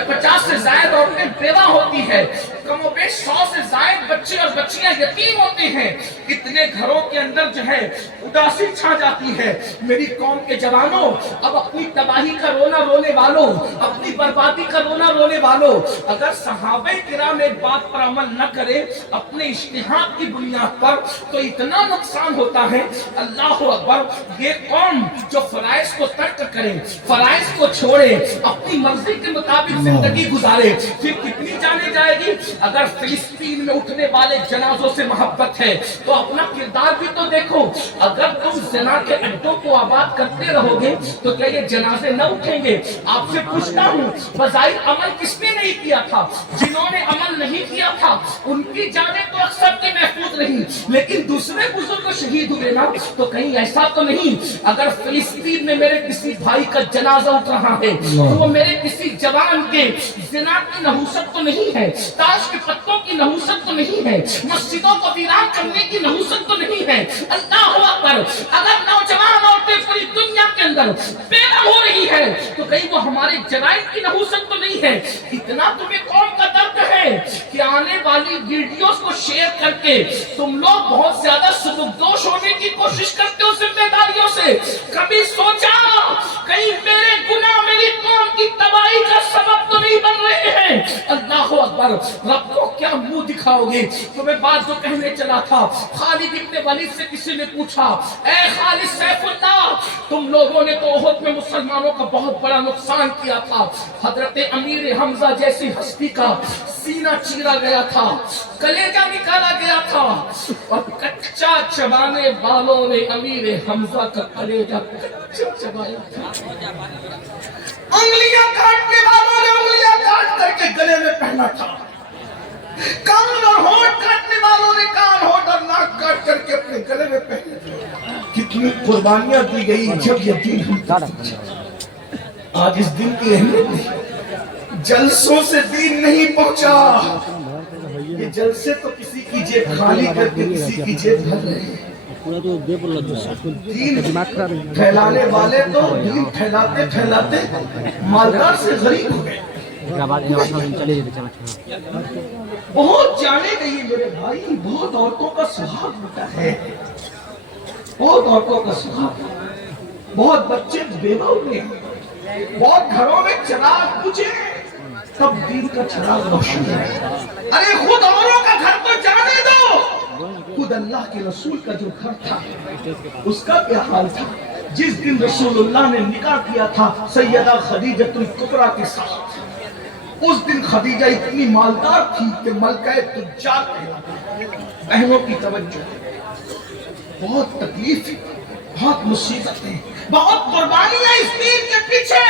50 سے زائد عورتیں بیوہ ہوتی ہے، کم و بیش 100 سے زائد بچے اور بچیاں یتیم ہوتے ہیں، اتنے گھروں کے اندر جو ہے اداسی چھا جاتی ہے۔ میری قوم کے جوانوں، اب اپنی تباہی کا رونا رونے والوں، اپنی بربادی کا رونا رونے والوں، اگر صحابہ کرام ایک بات پر عمل نہ کرے اپنے اجتہاد کی بنیاد پر تو اتنا نقصان ہوتا ہے۔ اللہ اکبر! یہ قوم جو فرائض کو ترک کرے، فرائض کو چھوڑے، اپنی مرضی کے مطابق زندگی گزارے، پھر کتنی جانے جائے گی؟ اگر فلسطین میں اٹھنے والے جنازوں سے محبت ہے تو اپنا کردار بھی تو دیکھو۔ اگر تم زنا کے اڈوں کو آباد کرتے رہو گے تو کیا یہ جنازے نہ اٹھیں گے؟ آپ سے پوچھتا ہوں، بظاہر عمل کس نے نہیں کیا تھا؟ جنہوں نے عمل نہیں کیا تھا ان کی جانیں تو اکثر کی محفوظ رہی، لیکن دوسرے بزرگ شہید ہوئے نا، تو کہیں ایسا تو نہیں اگر فلسطین میں میرے کسی بھائی کا جنازہ اٹھ رہا ہے تو وہ میرے کسی جوان کے زنا کی نحوست تو نہیں ہے، تاش کے پتوں کی نحوست تو نہیں ہے، مسجدوں کو ویران کرنے کی نحوست تو نہیں ہے۔ اللہ اکبر! اگر نوجوان عورتیں پوری دنیا کے اندر بیوہ ہو رہی ہے تو کہیں وہ ہمارے جرائم کی نحوست تو نہیں ہے۔ اتنا تمہیں قوم کا درد ہے کہ آنے والی ویڈیوز کو شیئر کر کے تم لوگ بہت زیادہ سبکدوش ہونے کی کوشش کرتے ہو ذمہ داریوں سے۔ کبھی سوچا کہیں میرے گناہ میری قوم کی تباہی کا سبب تو نہیں بن رہے ہیں؟ اللہ اکبر! अकबर, रब को क्या मुंह दिखाओगे? तो मैं बात जो कहने चला था, खालिद इब्न वलीद से किसी ने पूछा, ए खालिद सैफुल्लाह, तुम लोगों ने तो उहद में मुसलमानों का बहुत बड़ा नुकसान किया था, हजरत अमीर हमजा जैसी हस्ती का सीना चीरा गया था, कलेजा निकाला गया था, और कच्चा चबाने वालों ने अमीर हमजा का कलेजा कच्चा चबाया था। उंगलियां काटने वालों ने उंगलियां काट करके गले में पहना था, कान और होंठ काटने वालों ने कान, होंठ और नाक काट करके अपने गले में पहने थे। कितनी कुर्बानियां दी गई जब ये दिन हम तक पहुंचा। आज इस दिन की अहमियत नहीं, जलसों से दिन नहीं पहुंचा। ये जलसे तो किसी की जेब खाली करके किसी की जेब भर रहे हैं। दीन फैलाने वाले तो दीन फैलाते फैलाते मालदार से गरीब हो गए। बहुत जाने गई मेरे भाई, बहुत औरतों का स्वभाव होता है, बहुत औरतों का स्वभाव, बहुत बच्चे बेवा हुए, बहुत घरों में चिराग बुझे, तब दीन का चिराग रोशन है। अरे खुद औरों का घर तो जाने दो, खुद अल्लाह के रसूल का जो घर था उसका क्या हाल था? जिस दिन रसूलुल्लाह ने निकाह किया था सैयदा खदीजतुल कुबरा के साथ, उस दिन खदीजा इतनी मालदार थी कि मलकाए तुज्जार कहलाती। बहनों की तवज्जो, बहुत तकलीफ थी, बहुत मुसीबतें, बहुत कुर्बानियां इस दीन के पीछे।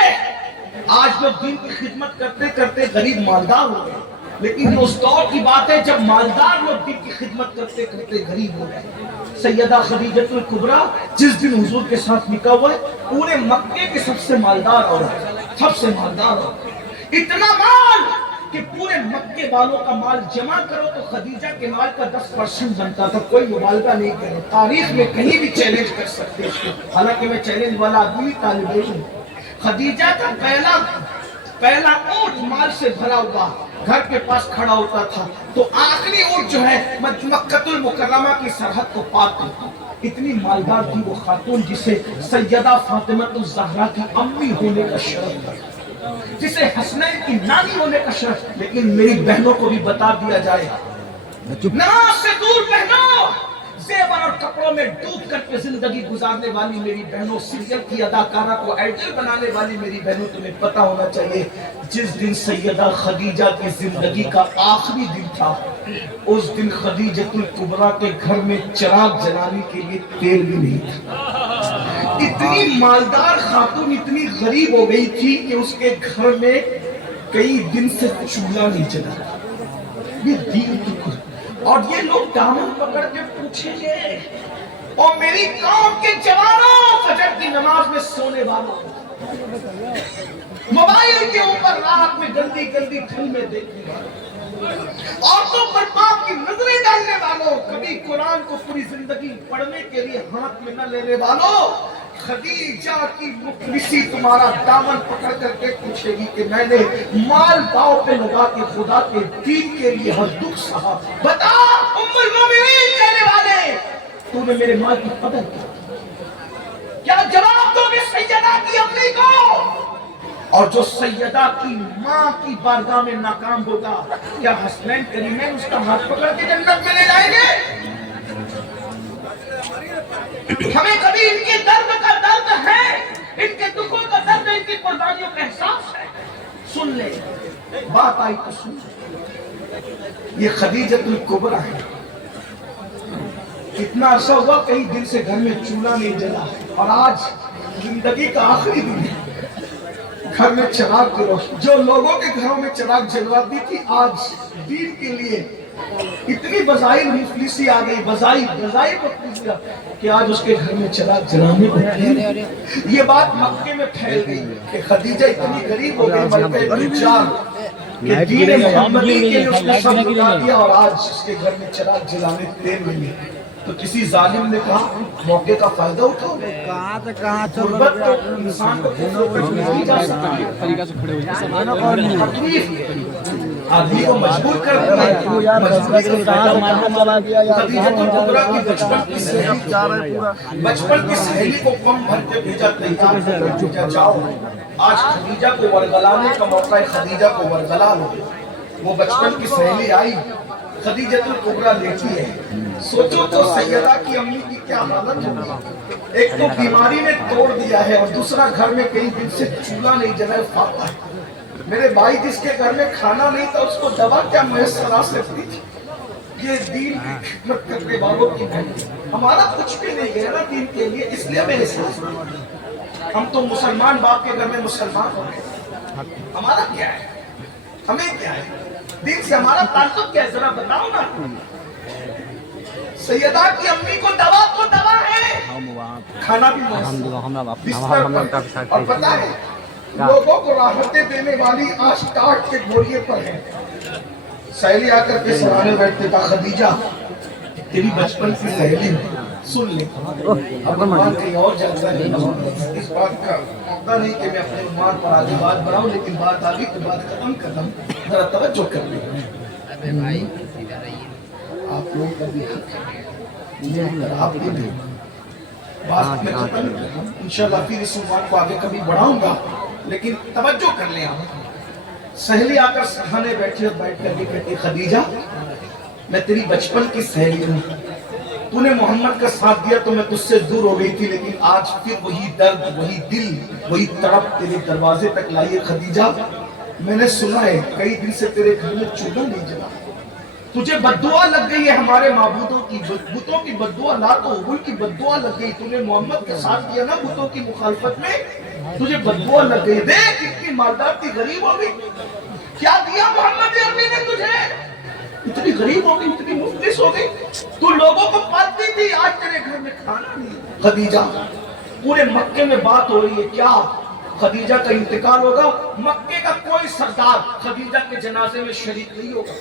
आज लोग दीन की खिदमत करते करते गरीब मालदार हो गए, लेकिन उस दौर की बात है जब मालदार लोग दीन की खिदमत करते करते गरीब हो गए। सैयदा खदीजतुल कुबरा जिस दिन हुजूर के साथ निकाह हुआ, पूरे मक्के के सबसे मालदार औरत, सबसे मालदार औरत, इतना माल कि पूरे मक्के वालों का माल जमा करो तो खदीजा के माल का 10% बनता था। कोई मुबालगा नहीं करे, तारीख में कहीं भी चैलेंज कर सकते हैं। हालांकि मैं चैलेंज वाला आदमी तालिब इल्म। खदीजा का पहला ऊंट माल से भरा हुआ घर के पास खड़ा होता था, तो आखिरी ऊंट जो है मक्कतुल मुकर्रमा की सरहद को पार करता। इतनी मालदार थी वो खातून जिसे सैयदा फातिमातुल ज़हरा की अम्मी होने का शरफ था, जिसे हसनैन की नानी होने का शरफ। लेकिन मेरी बहनों को भी बता दिया जाए, नमाज से दूर बहनों, जेवर और कपड़ों में डूब करके जिंदगी गुजारने वाली मेरी बहनों, सीरियल की अदाकारा को आइडल बनाने वाली मेरी बहनों, तुम्हें पता होना चाहिए जिस दिन सैयदा खदीजा की जिंदगी का आखिरी दिन था, उस दिन खदीजतुल कुबरा के घर में चिराग जलाने के लिए तेल भी नहीं था। इतनी मालदार खातून इतनी गरीब हो गई थी कि उसके घर में कई दिन से चूल्हा नहीं जला। ये दीन की कुछ, और ये लोग दामन पकड़ के पूछेंगे, और मेरी कौम के जवानों, फजर की नमाज में सोने वालों, मोबाइल के ऊपर रात में गंदी गंदी फिल्में देखने वालों, औरतों पर बाप की नजरें डालने वालों, कभी कुरान को पूरी जिंदगी पढ़ने के लिए हाथ में न लेने वालों, खदीजा की मुखलिसी तुम्हारा दामन पकड़ करके पूछेगी कि मैंने माल दाव पे लगा के खुदा के दीन के लिए हर दुख सहा। बता उम्मुल मोमिनीन कहने वाले, तूने मेरे माल की कदर की? क्या जवाब दोगे सैयदा की अम्मी को? और जो सैयदा की माँ की बारगाह में नाकाम होगा, क्या हसनैन करीमैन उसका हाथ पकड़ के जन्नत में ले जाएंगे? हमें कभी इनके दर्द का दर्द है, इनके दुखों का दर्द, इनकी कुर्बानियों का एहसास है। सुन ले, बात आई तो सुन। ये खदीजतुल कुबरा है, इतना अरसा हुआ कई दिन से घर में चूल्हा नहीं जला, और आज जिंदगी का आखिरी दिन है, घर में चिराग की रोशनी। जो लोगों के घरों में चिराग जलवाती थी, आज दीन के लिए इतनी बज़ाहिर मुफलिसी आ गई, बज़ाहिर मुफलिसी कि आज उसके घर में चिराग जलाने को। ये बात मक्के में फैल गई कि खदीजा इतनी गरीब हो गई, मलके तुज्जार कि दीन मोहम्मदी के लिए उसने सब लुटा दिया, और आज उसके घर में चिराग जलाने तेल नहीं। तो किसी जालिम ने कहा मौके का फायदा उठाओ। कहाँ तो इंसान को नहीं जा सकता, आदमी को मजबूर कर दिया है। बचपन की सहेली को कम भर के भेजा, तैयार भेजा, जाओ आज खदीजा को वरगलाने का मौका है, खदीजा को वरगला लो। وہ بچپن کی سہیلی آئی خدیجۃ الکبریٰ لیٹی ہے. سوچو تو سیدہ کی امی کی کیا حالت ہوگی. ایک تو بیماری نے توڑ دیا ہے اور دوسرا گھر میں کئی دن سے چولہا نہیں جلا ہے, فاقہ ہے. میرے بھائی جس کے گھر میں کھانا نہیں تھا اس کو دوا کیا میسر آ سکتی تھی. یہ دین کی خدمت کرنے والوں کی محنت. ہمارا کچھ بھی نہیں گیا نا دین کے لیے, اس لیے میرے ساتھ ہم تو مسلمان باپ کے گھر میں مسلمان ہو گئے. ہمارا کیا ہے, ہمیں کیا ہے, دین سے ہمارا تعلق کیا ہے, ذرا بتاؤ نا. سیدہ کی امی کو دوا تو دوا ہے, کھانا بھی بستر پر. اور پتہ ہے لوگوں کو راحتیں دینے والی آج ٹاٹ کے گھوڑیے پر ہے. سہیلی آ کر کے سرانے بیٹھتے تھا, خدیجہ تیری بچپن کی سہیلی سن لے. اب عنوان کہیں اور جاتا ہے, اس بات کا موقع نہیں کہ میں اپنے عنوان پر آگے بات بڑھاؤں, لیکن بات آگے تو بات ختم ختم ذرا توجہ کر لیں. آپ لوگ کا بھی حق ہے, آپ کے بھی بات میں ختم کروں. انشاءاللہ پھر اس عنوان کو آگے کبھی بڑھاؤں گا, لیکن توجہ کر لیں آپ. سہیلی آ کر سرہانے بیٹھی اور بیٹھ کر کے کہتی, خدیجہ میں تیری بچپن کی سہیلی ہوں. تو نے محمد کا ساتھ دیا تو میں تجھ سے دور ہو گئی تھی, لیکن آج پھر وہی درد, وہی دل, وہی تڑپ تیرے دروازے تک لائی ہے. خدیجہ میں نے سنا ہے کئی دن سے تیرے گھر میں چولہا نہیں جلا, تجھے بددعا لگ گئی ہے ہمارے معبودوں کی, بتوں کی بددعا, لات و عزا کی بددعا لگ گئی. تو نے محمد کا ساتھ دیا نا بتوں کی مخالفت میں, تجھے بددعا لگ گئی. دیکھ اتنی مالدار تھی, غریب ہو گئی. کیا دیا محمد عربی نے تجھے, اتنی غریب ہو گئی, اتنی مفلس ہو گئی. تو لوگوں کو پالتی تھی, آج تیرے گھر میں کھانا نہیں. خدیجہ پورے مکے میں بات ہو رہی ہے, کیا خدیجہ کا انتقال ہوگا. مکے کا کوئی سردار خدیجہ کے جنازے میں شریک نہیں ہوگا.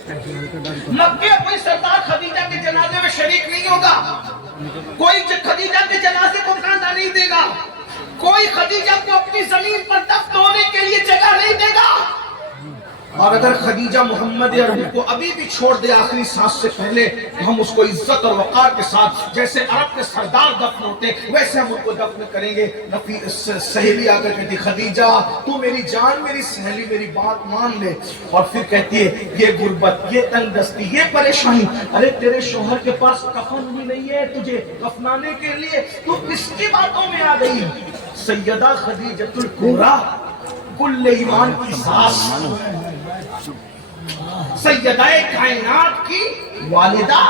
مکے کوئی سردار خدیجہ کے جنازے میں شریک نہیں ہوگا. کوئی خدیجہ کے جنازے کو کاندھا نہیں دے گا. کوئی خدیجہ کو اپنی زمین پر دفن ہونے کے لیے جگہ نہیں دے گا. اور اگر خدیجہ محمد عربی کو ابھی بھی چھوڑ دے آخری سانس سے پہلے, ہم اس کو عزت اور وقار کے ساتھ, جیسے عرب کے سردار دفن ہوتے ویسے ہم ان کو دفن کریں گے. سہیلی آ کر کہتی, خدیجہ تو میری جان, میری سہیلی, میری بات مان لے. اور پھر کہتی ہے, یہ غربت, یہ تنگ دستی, یہ پریشانی, ارے تیرے شوہر کے پاس کفن بھی نہیں ہے تجھے کفنانے کے لیے, تو کس کی باتوں میں آ گئی. سیدہ خدیجۃ الکبریٰ کل ایمان کی ساس, سیدہ کائنات کی والدہ,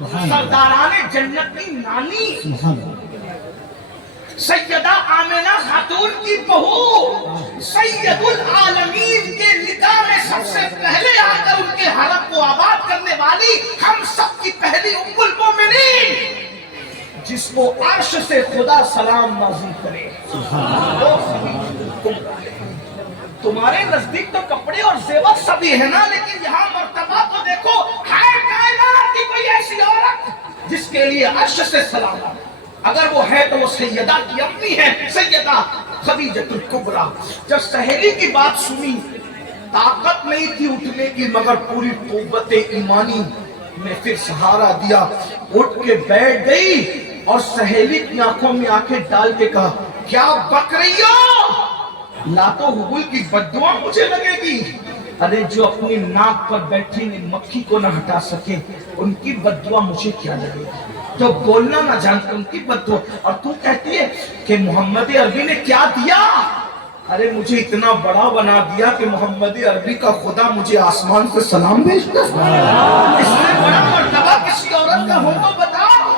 سرداران جنت کی نانی, سیدہ آمنہ خاتون کی بہو, سید العالمین کے نکاح میں سب سے پہلے آ کر ان کے حرم کو آباد کرنے والی ہم سب کی پہلی ام المومنین, جس کو عرش سے خدا سلام نازل کرے. تمہارے نزدیک تو کپڑے اور زیور سبھی ہے نا, لیکن یہاں مرتبہ تو دیکھو, ہے کائنات کی کوئی ایسی عورت جس کے لیے عرش سے سلام. اگر وہ ہے تو وہ سیدہ کی امی ہے, سیدہ خدیجۃ الکبریٰ. جب سہیلی کی بات سنی, طاقت نہیں تھی اٹھنے کی, مگر پوری قوت ایمانی نے پھر سہارا دیا, اٹھ کے بیٹھ گئی اور سہیلی کی آنکھوں میں آنکھیں ڈال کے کہا, کیا بک رہی ہو, لات و حبل کی بددعا مجھے لگے گی. ارے جو اپنی ناک پر بیٹھی مکھی کو نہ ہٹا سکے, ان کی بددعا مجھے کیا لگے گی. جو بولنا نہ جانتے ان کی بددعا, اور تو کہتی ہے کہ محمد عربی نے کیا دیا. ارے مجھے اتنا بڑا بنا دیا کہ محمد عربی کا خدا مجھے آسمان سے سلام بھیجتا. اس سے بڑا مرتبہ کسی عورت کا ہو تو بتاؤ.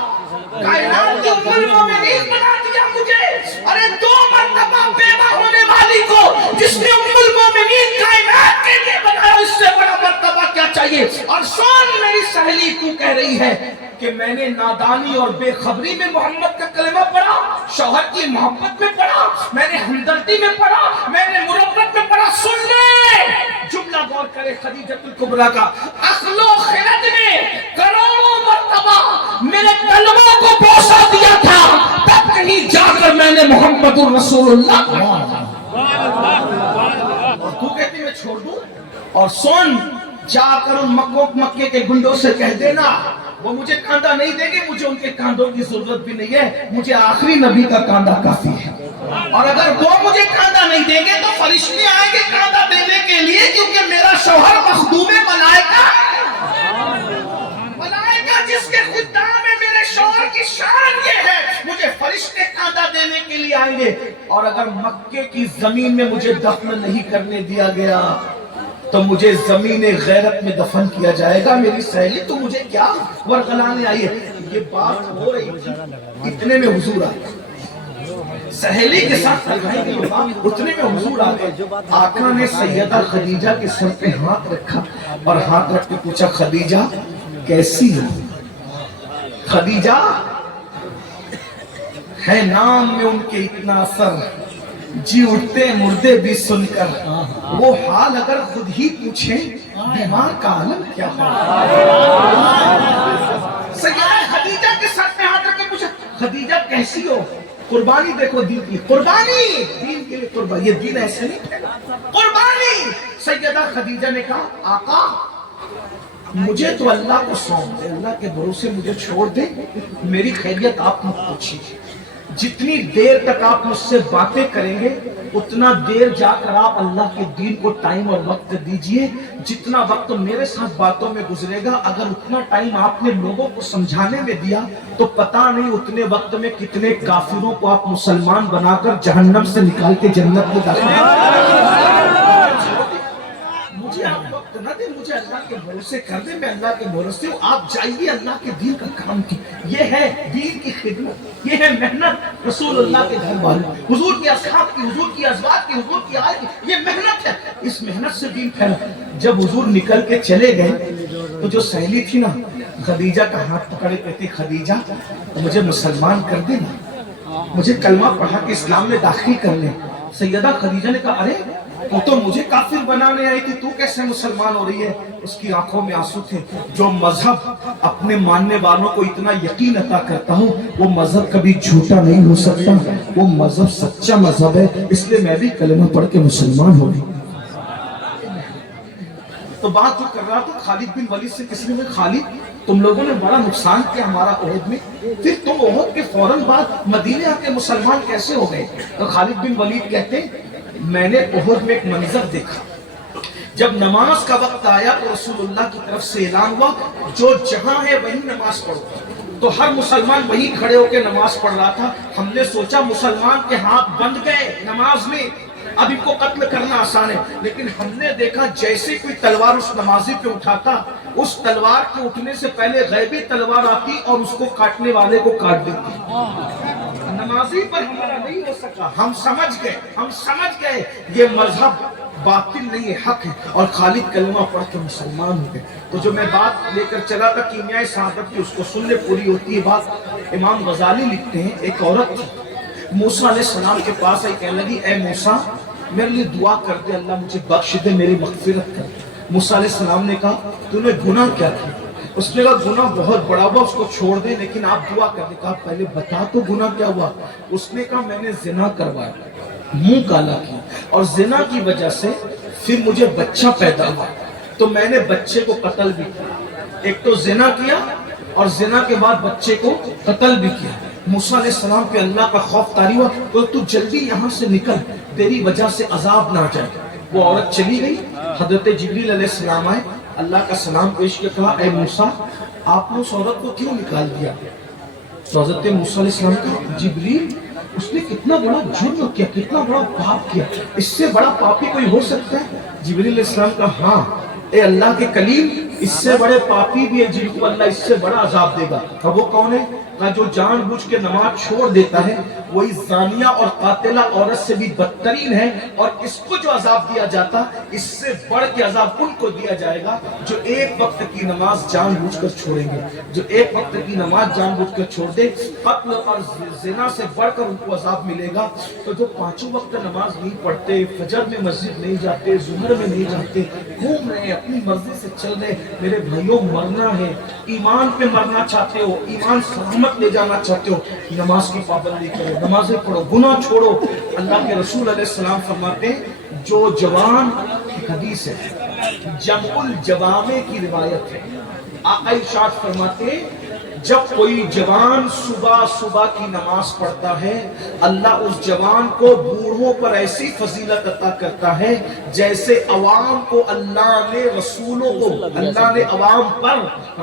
کائنات کی ام المومنین بنا دیا مجھے. ارے 2 مرتبہ بیوہ ہونے والی کو جس نے ام المومنین کائنات کے لیے بنایا, اس سے بڑا مرتبہ کیا چاہیے. اور سن میری سہیلی, تو کہہ رہی ہے کہ میں نے نادانی اور بے خبری میں محمد کا کلمہ پڑھا, شوہر کی محبت میں پڑھا, میں نے ہمدردی میں پڑھا, میں نے مربت میں پڑھا. سن لے جملہ غور کرے خدیجۃ الکبریٰ کا, عقل و خرد نے کروڑوں مرتبہ میرے کلموں کو بوسہ دیا تھا, تب کہیں جا کر میں نے محمد الرسول اللہ. اور تو کہتی میں چھوڑ دوں. اور سن, جا کر ان مکے کے گنڈوں سے کہہ دینا, وہ مجھے کاندھا نہیں دیں گے, مجھے ان کے کاندھوں کی ضرورت بھی نہیں ہے, مجھے آخری نبی کا کاندھا کافی ہے. اور اگر وہ مجھے کاندھا نہیں دیں گے تو فرشتے آئیں گے کاندھا دینے کے لیے, کیونکہ میرا شوہر مخدوم मखदूम मलाइका, मलाइका जिसके खुदाम में मेरे शौहर की शान ये है, मुझे फरिश्ते कांदा देने के लिए आएंगे, और अगर मक्के की जमीन में मुझे दफन नहीं करने दिया गया तो मुझे जमीन गैरत में दफन किया जाएगा। मेरी सहेली तो मुझे क्या वरगलाने आई है। ये बात हो रही थी, इतने में हुजूर आए, सहेली के साथ उतने में हुजूर आ गए। आका ने सैयदा खदीजा के सर पे हाथ रखा और हाथ रख के पूछा, खदीजा कैसी हो? खदीजा है नाम में उनके इतना असर, जी उठते मुर्दे भी सुनकर, वो हाल अगर खुद ही पूछे बीमार का आलम क्या हो। सैयदा खदीजा के सर पे हाथ रख के पूछा, खदीजा कैसी हो? कुर्बानी देखो दीन की, कुर्बानी दीन के लिए कुर्बानी, ये दीन ऐसे नहीं है, कुर्बानी। सैयदा खदीजा ने कहा, आका मुझे तो अल्लाह को सौंप दे, अल्लाह के भरोसे मुझे छोड़ दे, मेरी खैरियत आप मत पूछिए। जितनी देर तक आप मुझसे बातें करेंगे उतना देर जाकर आप अल्लाह के दीन को टाइम और वक्त दीजिए। जितना वक्त मेरे साथ बातों में गुजरेगा, अगर उतना टाइम आपने लोगों को समझाने में दिया तो पता नहीं उतने वक्त में कितने काफिरों को आप मुसलमान बनाकर जहन्नम से निकाल के जन्नत में दाखिल। मुझे आप वक्त न दे, मुझे अल्लाह के भरोसे कर दे, मैं अल्लाह के भरोसे हूँ, आप जाइए अल्लाह के दीन का काम की। ये है दीन की खिदमत, ये है मेहनत रसूलुल्लाह के घर वालों, हुजूर की असहाब की, हुजूर की अज़वाज की, हुजूर की आल की, ये मेहनत है। इस मेहनत से दीन फैला। जब हुजूर निकल के चले गए तो जो सहेली थी ना खदीजा का हाथ पकड़े कहती, खदीजा तो मुझे मुसलमान कर देना, मुझे कलमा पढ़ा के इस्लाम में दाखिल कर ले। सैयदा खदीजा ने कहा, अरे वो तो मुझे काफिर बनाने आई थी, तू कैसे मुसलमान हो रही है? उसकी आंखों में आंसू थे। जो मजहब अपने मानने वालों को इतना यकीन अता करता हो वो मजहब कभी झूठा नहीं हो सकता, वो मजहब सच्चा मजहब है, इसलिए मैं भी कलमा पढ़ के मुसलमान हो गई। तो बात जो कर रहा था खालिद बिन वलीद से, किसी ने, खालिद तुम लोगों ने बड़ा नुकसान किया हमारा ओहद में, फिर तुम ओहद के फौरन बाद मदीने आके मुसलमान कैसे हो गए? तो खालिद बिन वलीद कहते, मैंने ओहद में एक मंजर देखा, जब नमाज का वक्त आया तो रसूलुल्लाह की तरफ से ऐलान हुआ, जो जहां है वहीं नमाज पढ़ो। तो हर मुसलमान वहीं खड़े होकर नमाज पढ़ रहा था। हमने सोचा मुसलमान के हाथ बंध गए नमाज में, अब इनको कत्ल करना आसान है, लेकिन हमने देखा जैसे कोई तलवार उस नमाजी पे उठाता, उस तलवार के उठने से पहले गैबी तलवार आती और उसको काटने वाले को काट देती। नमाजी पर हमारा नहीं हो सका, हम समझ गए ये मजहब बातिल नहीं है, हक है, और खालिद कलमा पढ़ के मुसलमान हो गए। तो जो मैं बात लेकर चला था कीमियाए सआदत की, उसको सुनने पूरी होती है बात। इमाम गजाली लिखते हैं, एक औरत थी मूसा अलैहिस्सलाम के पास आई, कहने लगी, ए मूसा मेरे लिए दुआ कर दे, अल्लाह मुझे बख्श दे, मेरी मगफिरत कर। मूसा अलैहिस्सलाम ने कहा, तूने गुनाह क्या किया? उसने कहा, गुनाह बहुत बड़ा हुआ, उसको छोड़ दे, लेकिन आप दुआ कर दे। कहा, पहले बता तो गुनाह क्या हुआ? उसने कहा, मैंने जिना करवाया, मुंह काला किया, और जिना की वजह से फिर मुझे बच्चा पैदा हुआ, तो मैंने बच्चे को कत्ल भी किया। एक तो जिना किया और जिना के बाद बच्चे को कत्ल भी किया। मूसा अलैहिस्सलाम पे अल्लाह का खौफ तारी हुआ, तो तू जल्दी यहाँ से निकल, तेरी वजह से अजाब ना जाए। वो औरत चली गई। हजरत जिब्रील अलैहिस्सलाम आए, अल्लाह का सलाम पेश किया, कहा, ए मूसा आपने उस औरत को क्यों निकाल दिया? तो हजरत मूसा अलैहिस्सलाम कहा, जिब्रील उसने कितना बड़ा जुर्म किया, कितना बड़ा पाप किया, इससे बड़ा पापी कोई हो सकता है? जिब्रील अलैहिस्सलाम का, हाँ ए अल्लाह के कलीम, इससे बड़े पापी भी है जिनको अल्लाह इससे बड़ा अजाब देगा। और वो कौन है? का जो जानबूझ के नमाज छोड़ देता है वही जानिया और कातिला औरत से भी बदतरीन है, और इसको जो अजाब दिया जाता इससे बढ़ के अजाब उनको दिया जाएगा जो एक वक्त की नमाज जानबूझकर छोड़ेंगे। जो एक वक्त की नमाज जानबूझकर छोड़ दे, कत्ल और जिना से बढ़कर उनको अजाब मिलेगा। तो जो पांचों वक्त नमाज नहीं पढ़ते, फजर में मस्जिद नहीं जाते, जुमर में नहीं जाते, घूम रहे, अपनी मर्जी से चल रहे, मेरे भाइयों मरना है, ईमान पे मरना चाहते हो, ईमान सलामत ले जाना चाहते हो, नमाज की पाबंदी करो, नमाजें पढ़ो, गुनाह छोड़ो। अल्लाह के रसूल अलैहिस्सलाम फरमाते हैं, जो जवान, हदीस है, जमुल जवामे की रिवायत है, आका इरशाद फरमाते, جب کوئی جوان صبح صبح کی نماز پڑھتا ہے اللہ اس جوان کو بوڑھوں پر ایسی فضیلت عطا کرتا ہے جیسے عوام کو اللہ نے رسولوں کو اللہ نے عوام پر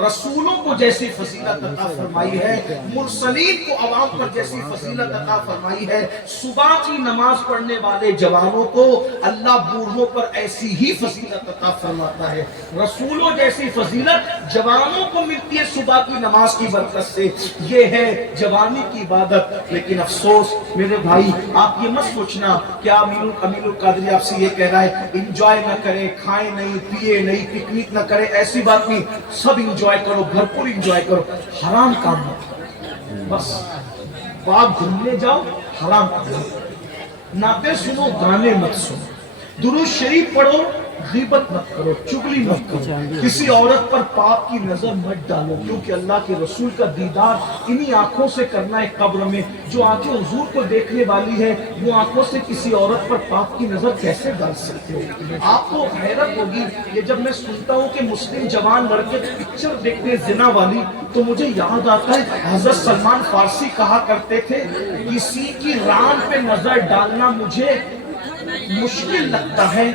رسولوں کو جیسی فضیلت عطا فرمائی ہے، مرسلین کو عوام پر جیسی فضیلت عطا فرمائی ہے، صبح کی نماز پڑھنے والے جوانوں کو اللہ بوڑھوں پر ایسی ہی فضیلت عطا فرماتا ہے۔ رسولوں جیسی فضیلت جوانوں کو ملتی ہے صبح کی نماز کی برکت سے، یہ ہے جوانی کی عبادت۔ لیکن افسوس میرے بھائی، آپ یہ مت سوچنا کہ امین القادری آپ سے یہ کہہ رہا ہے انجوائے نہ کرے، کھائے نہیں، پیے نہیں، پکنک نہ کرے، ایسی بات نہیں، سب انجوائے کرو، بھرپور انجوائے کرو، حرام کام مت کرو۔ بس آپ گھومنے جاؤ، حرام کرو، نعتیں سنو، گانے مت سنو، درود شریف پڑھو، غیبت مت کرو، چگلی مت کرو، کسی عورت پر پاپ کی نظر مت ڈالو، کیونکہ اللہ کے رسول کا دیدار انہی آنکھوں سے کرنا ہے قبر میں۔ جو آنکھیں حضور کو دیکھنے والی ہے وہ آنکھوں سے کسی عورت پر پاپ کی نظر کیسے ڈال سکتے ہو؟ آپ کو حیرت ہوگی کہ جب میں سنتا ہوں کہ مسلم جوان لڑکے پکچر دیکھتے زنا والی تو مجھے یاد آتا ہے حضرت سلمان فارسی کہا کرتے تھے کسی کی ران پہ نظر ڈالنا مجھے مشکل لگتا ہے،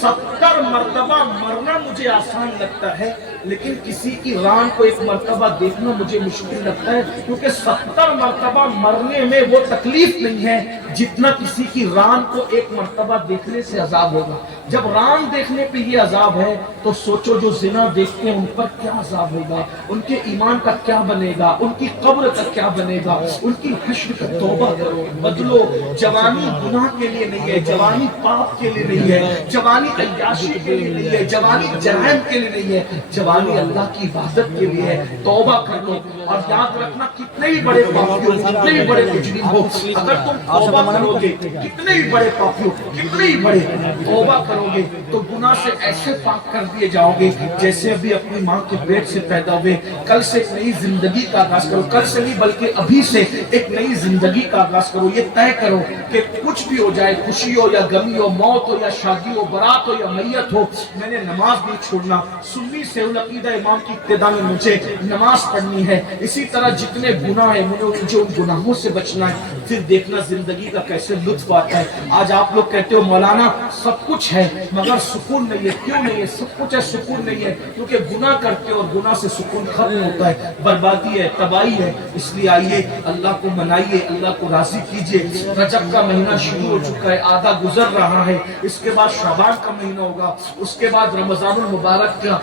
70 مرتبہ مرنا مجھے آسان لگتا ہے، لیکن کسی کی ران کو ایک مرتبہ دیکھنا مجھے مشکل لگتا ہے، کیونکہ 70 مرتبہ مرنے میں وہ تکلیف نہیں ہے جتنا کسی کی ران کو ایک مرتبہ دیکھنے سے عذاب ہوگا۔ جب ران دیکھنے پہ یہ عذاب ہے تو سوچو جو زنا دیکھتے ہیں ان پر کیا عذاب ہوگا، ان کے ایمان کا کیا بنے گا، ان کی قبر کا کیا بنے گا، ان کی حشر کا توبہ کرو، بدلو۔ جوانی گناہ کے لیے نہیں ہے، جوانی پاپ کے لیے نہیں ہے، جوانی عیاشی کے لیے نہیں ہے، جوانی جرائم کے لیے نہیں ہے، جوانی اللہ کی عبادت کے لیے ہے۔ توبہ کر لو، اور یاد رکھنا کتنے بھی بڑے پاپی ہو، کتنے بھی بڑے مجرم ہو، اگر تم توبہ کرو گے، کتنے بھی بڑے پاپی ہو، کتنے بھی بڑے توبہ کرو گے تو گناہ سے ایسے پاک کر دیے جاؤ گے جیسے ابھی اپنی ماں کے پیٹ سے پیدا ہوئے۔ کل سے ایک نئی زندگی کا آغاز کرو، کل سے نہیں بلکہ ابھی سے ایک نئی زندگی کا آغاز کرو۔ یہ طے کرو کہ کچھ بھی ہو جائے، خوشی ہو یا غمی ہو، موت ہو یا شادی ہو، برات ہو یا میت ہو، میں نے نماز نہیں چھوڑنا۔ سنی سے العقیدہ امام کی ابتدا میں مجھے نماز پڑھنی ہے۔ اسی طرح جتنے گناہ ہیں مجھے ان گناہوں سے بچنا ہے۔ پھر دیکھنا زندگی کا کیسے لطف آتا ہے۔ آج آپ لوگ کہتے ہو مولانا سب کچھ ہے مگر سکون نہیں ہے، کیوں نہیں ہے؟ سب کچھ ہے، سکون نہیں ہے، کیونکہ گناہ کرتے اور گناہ سے سکون ختم ہوتا ہے، بربادی ہے، تباہی ہے۔ اس لیے آئیے اللہ کو منائیے، اللہ کو راضی کیجئے۔ رجب کا مہینہ شروع ہو چکا ہے، آدھا گزر رہا ہے، اس کے بعد شعبان کا مہینہ ہوگا، اس کے بعد رمضان المبارک کا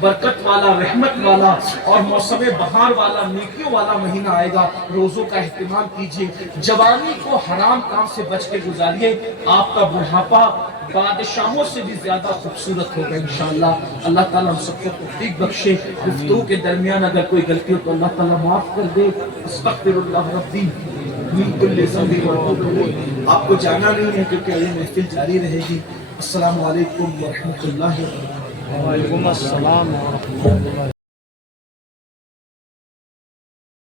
برکت والا، رحمت والا اور موسم بہار والا، نیکیوں والا مہینہ آئے گا۔ روزوں کا اہتمام کیجئے، جوانی کو حرام کام سے بچ کے گزاریے، آپ کا بڑھاپا بادشاہوں سے بھی زیادہ خوبصورت ہوگا انشاءاللہ۔ اللہ تعالیٰ ہم سب کو توفیق بخشے۔ گفتگو کے درمیان اگر کوئی غلطی ہو تو اللہ تعالیٰ معاف کر دے۔ استغفر اللہ ربی من کل ذنب واتوب الیہ۔ آپ کو جانا نہیں ہے کیونکہ یہ محفل جاری رہے گی۔ السلام علیکم ورحمۃ اللہ وبرکاتہ۔ وعلیکم السلام ورحمۃ اللہ۔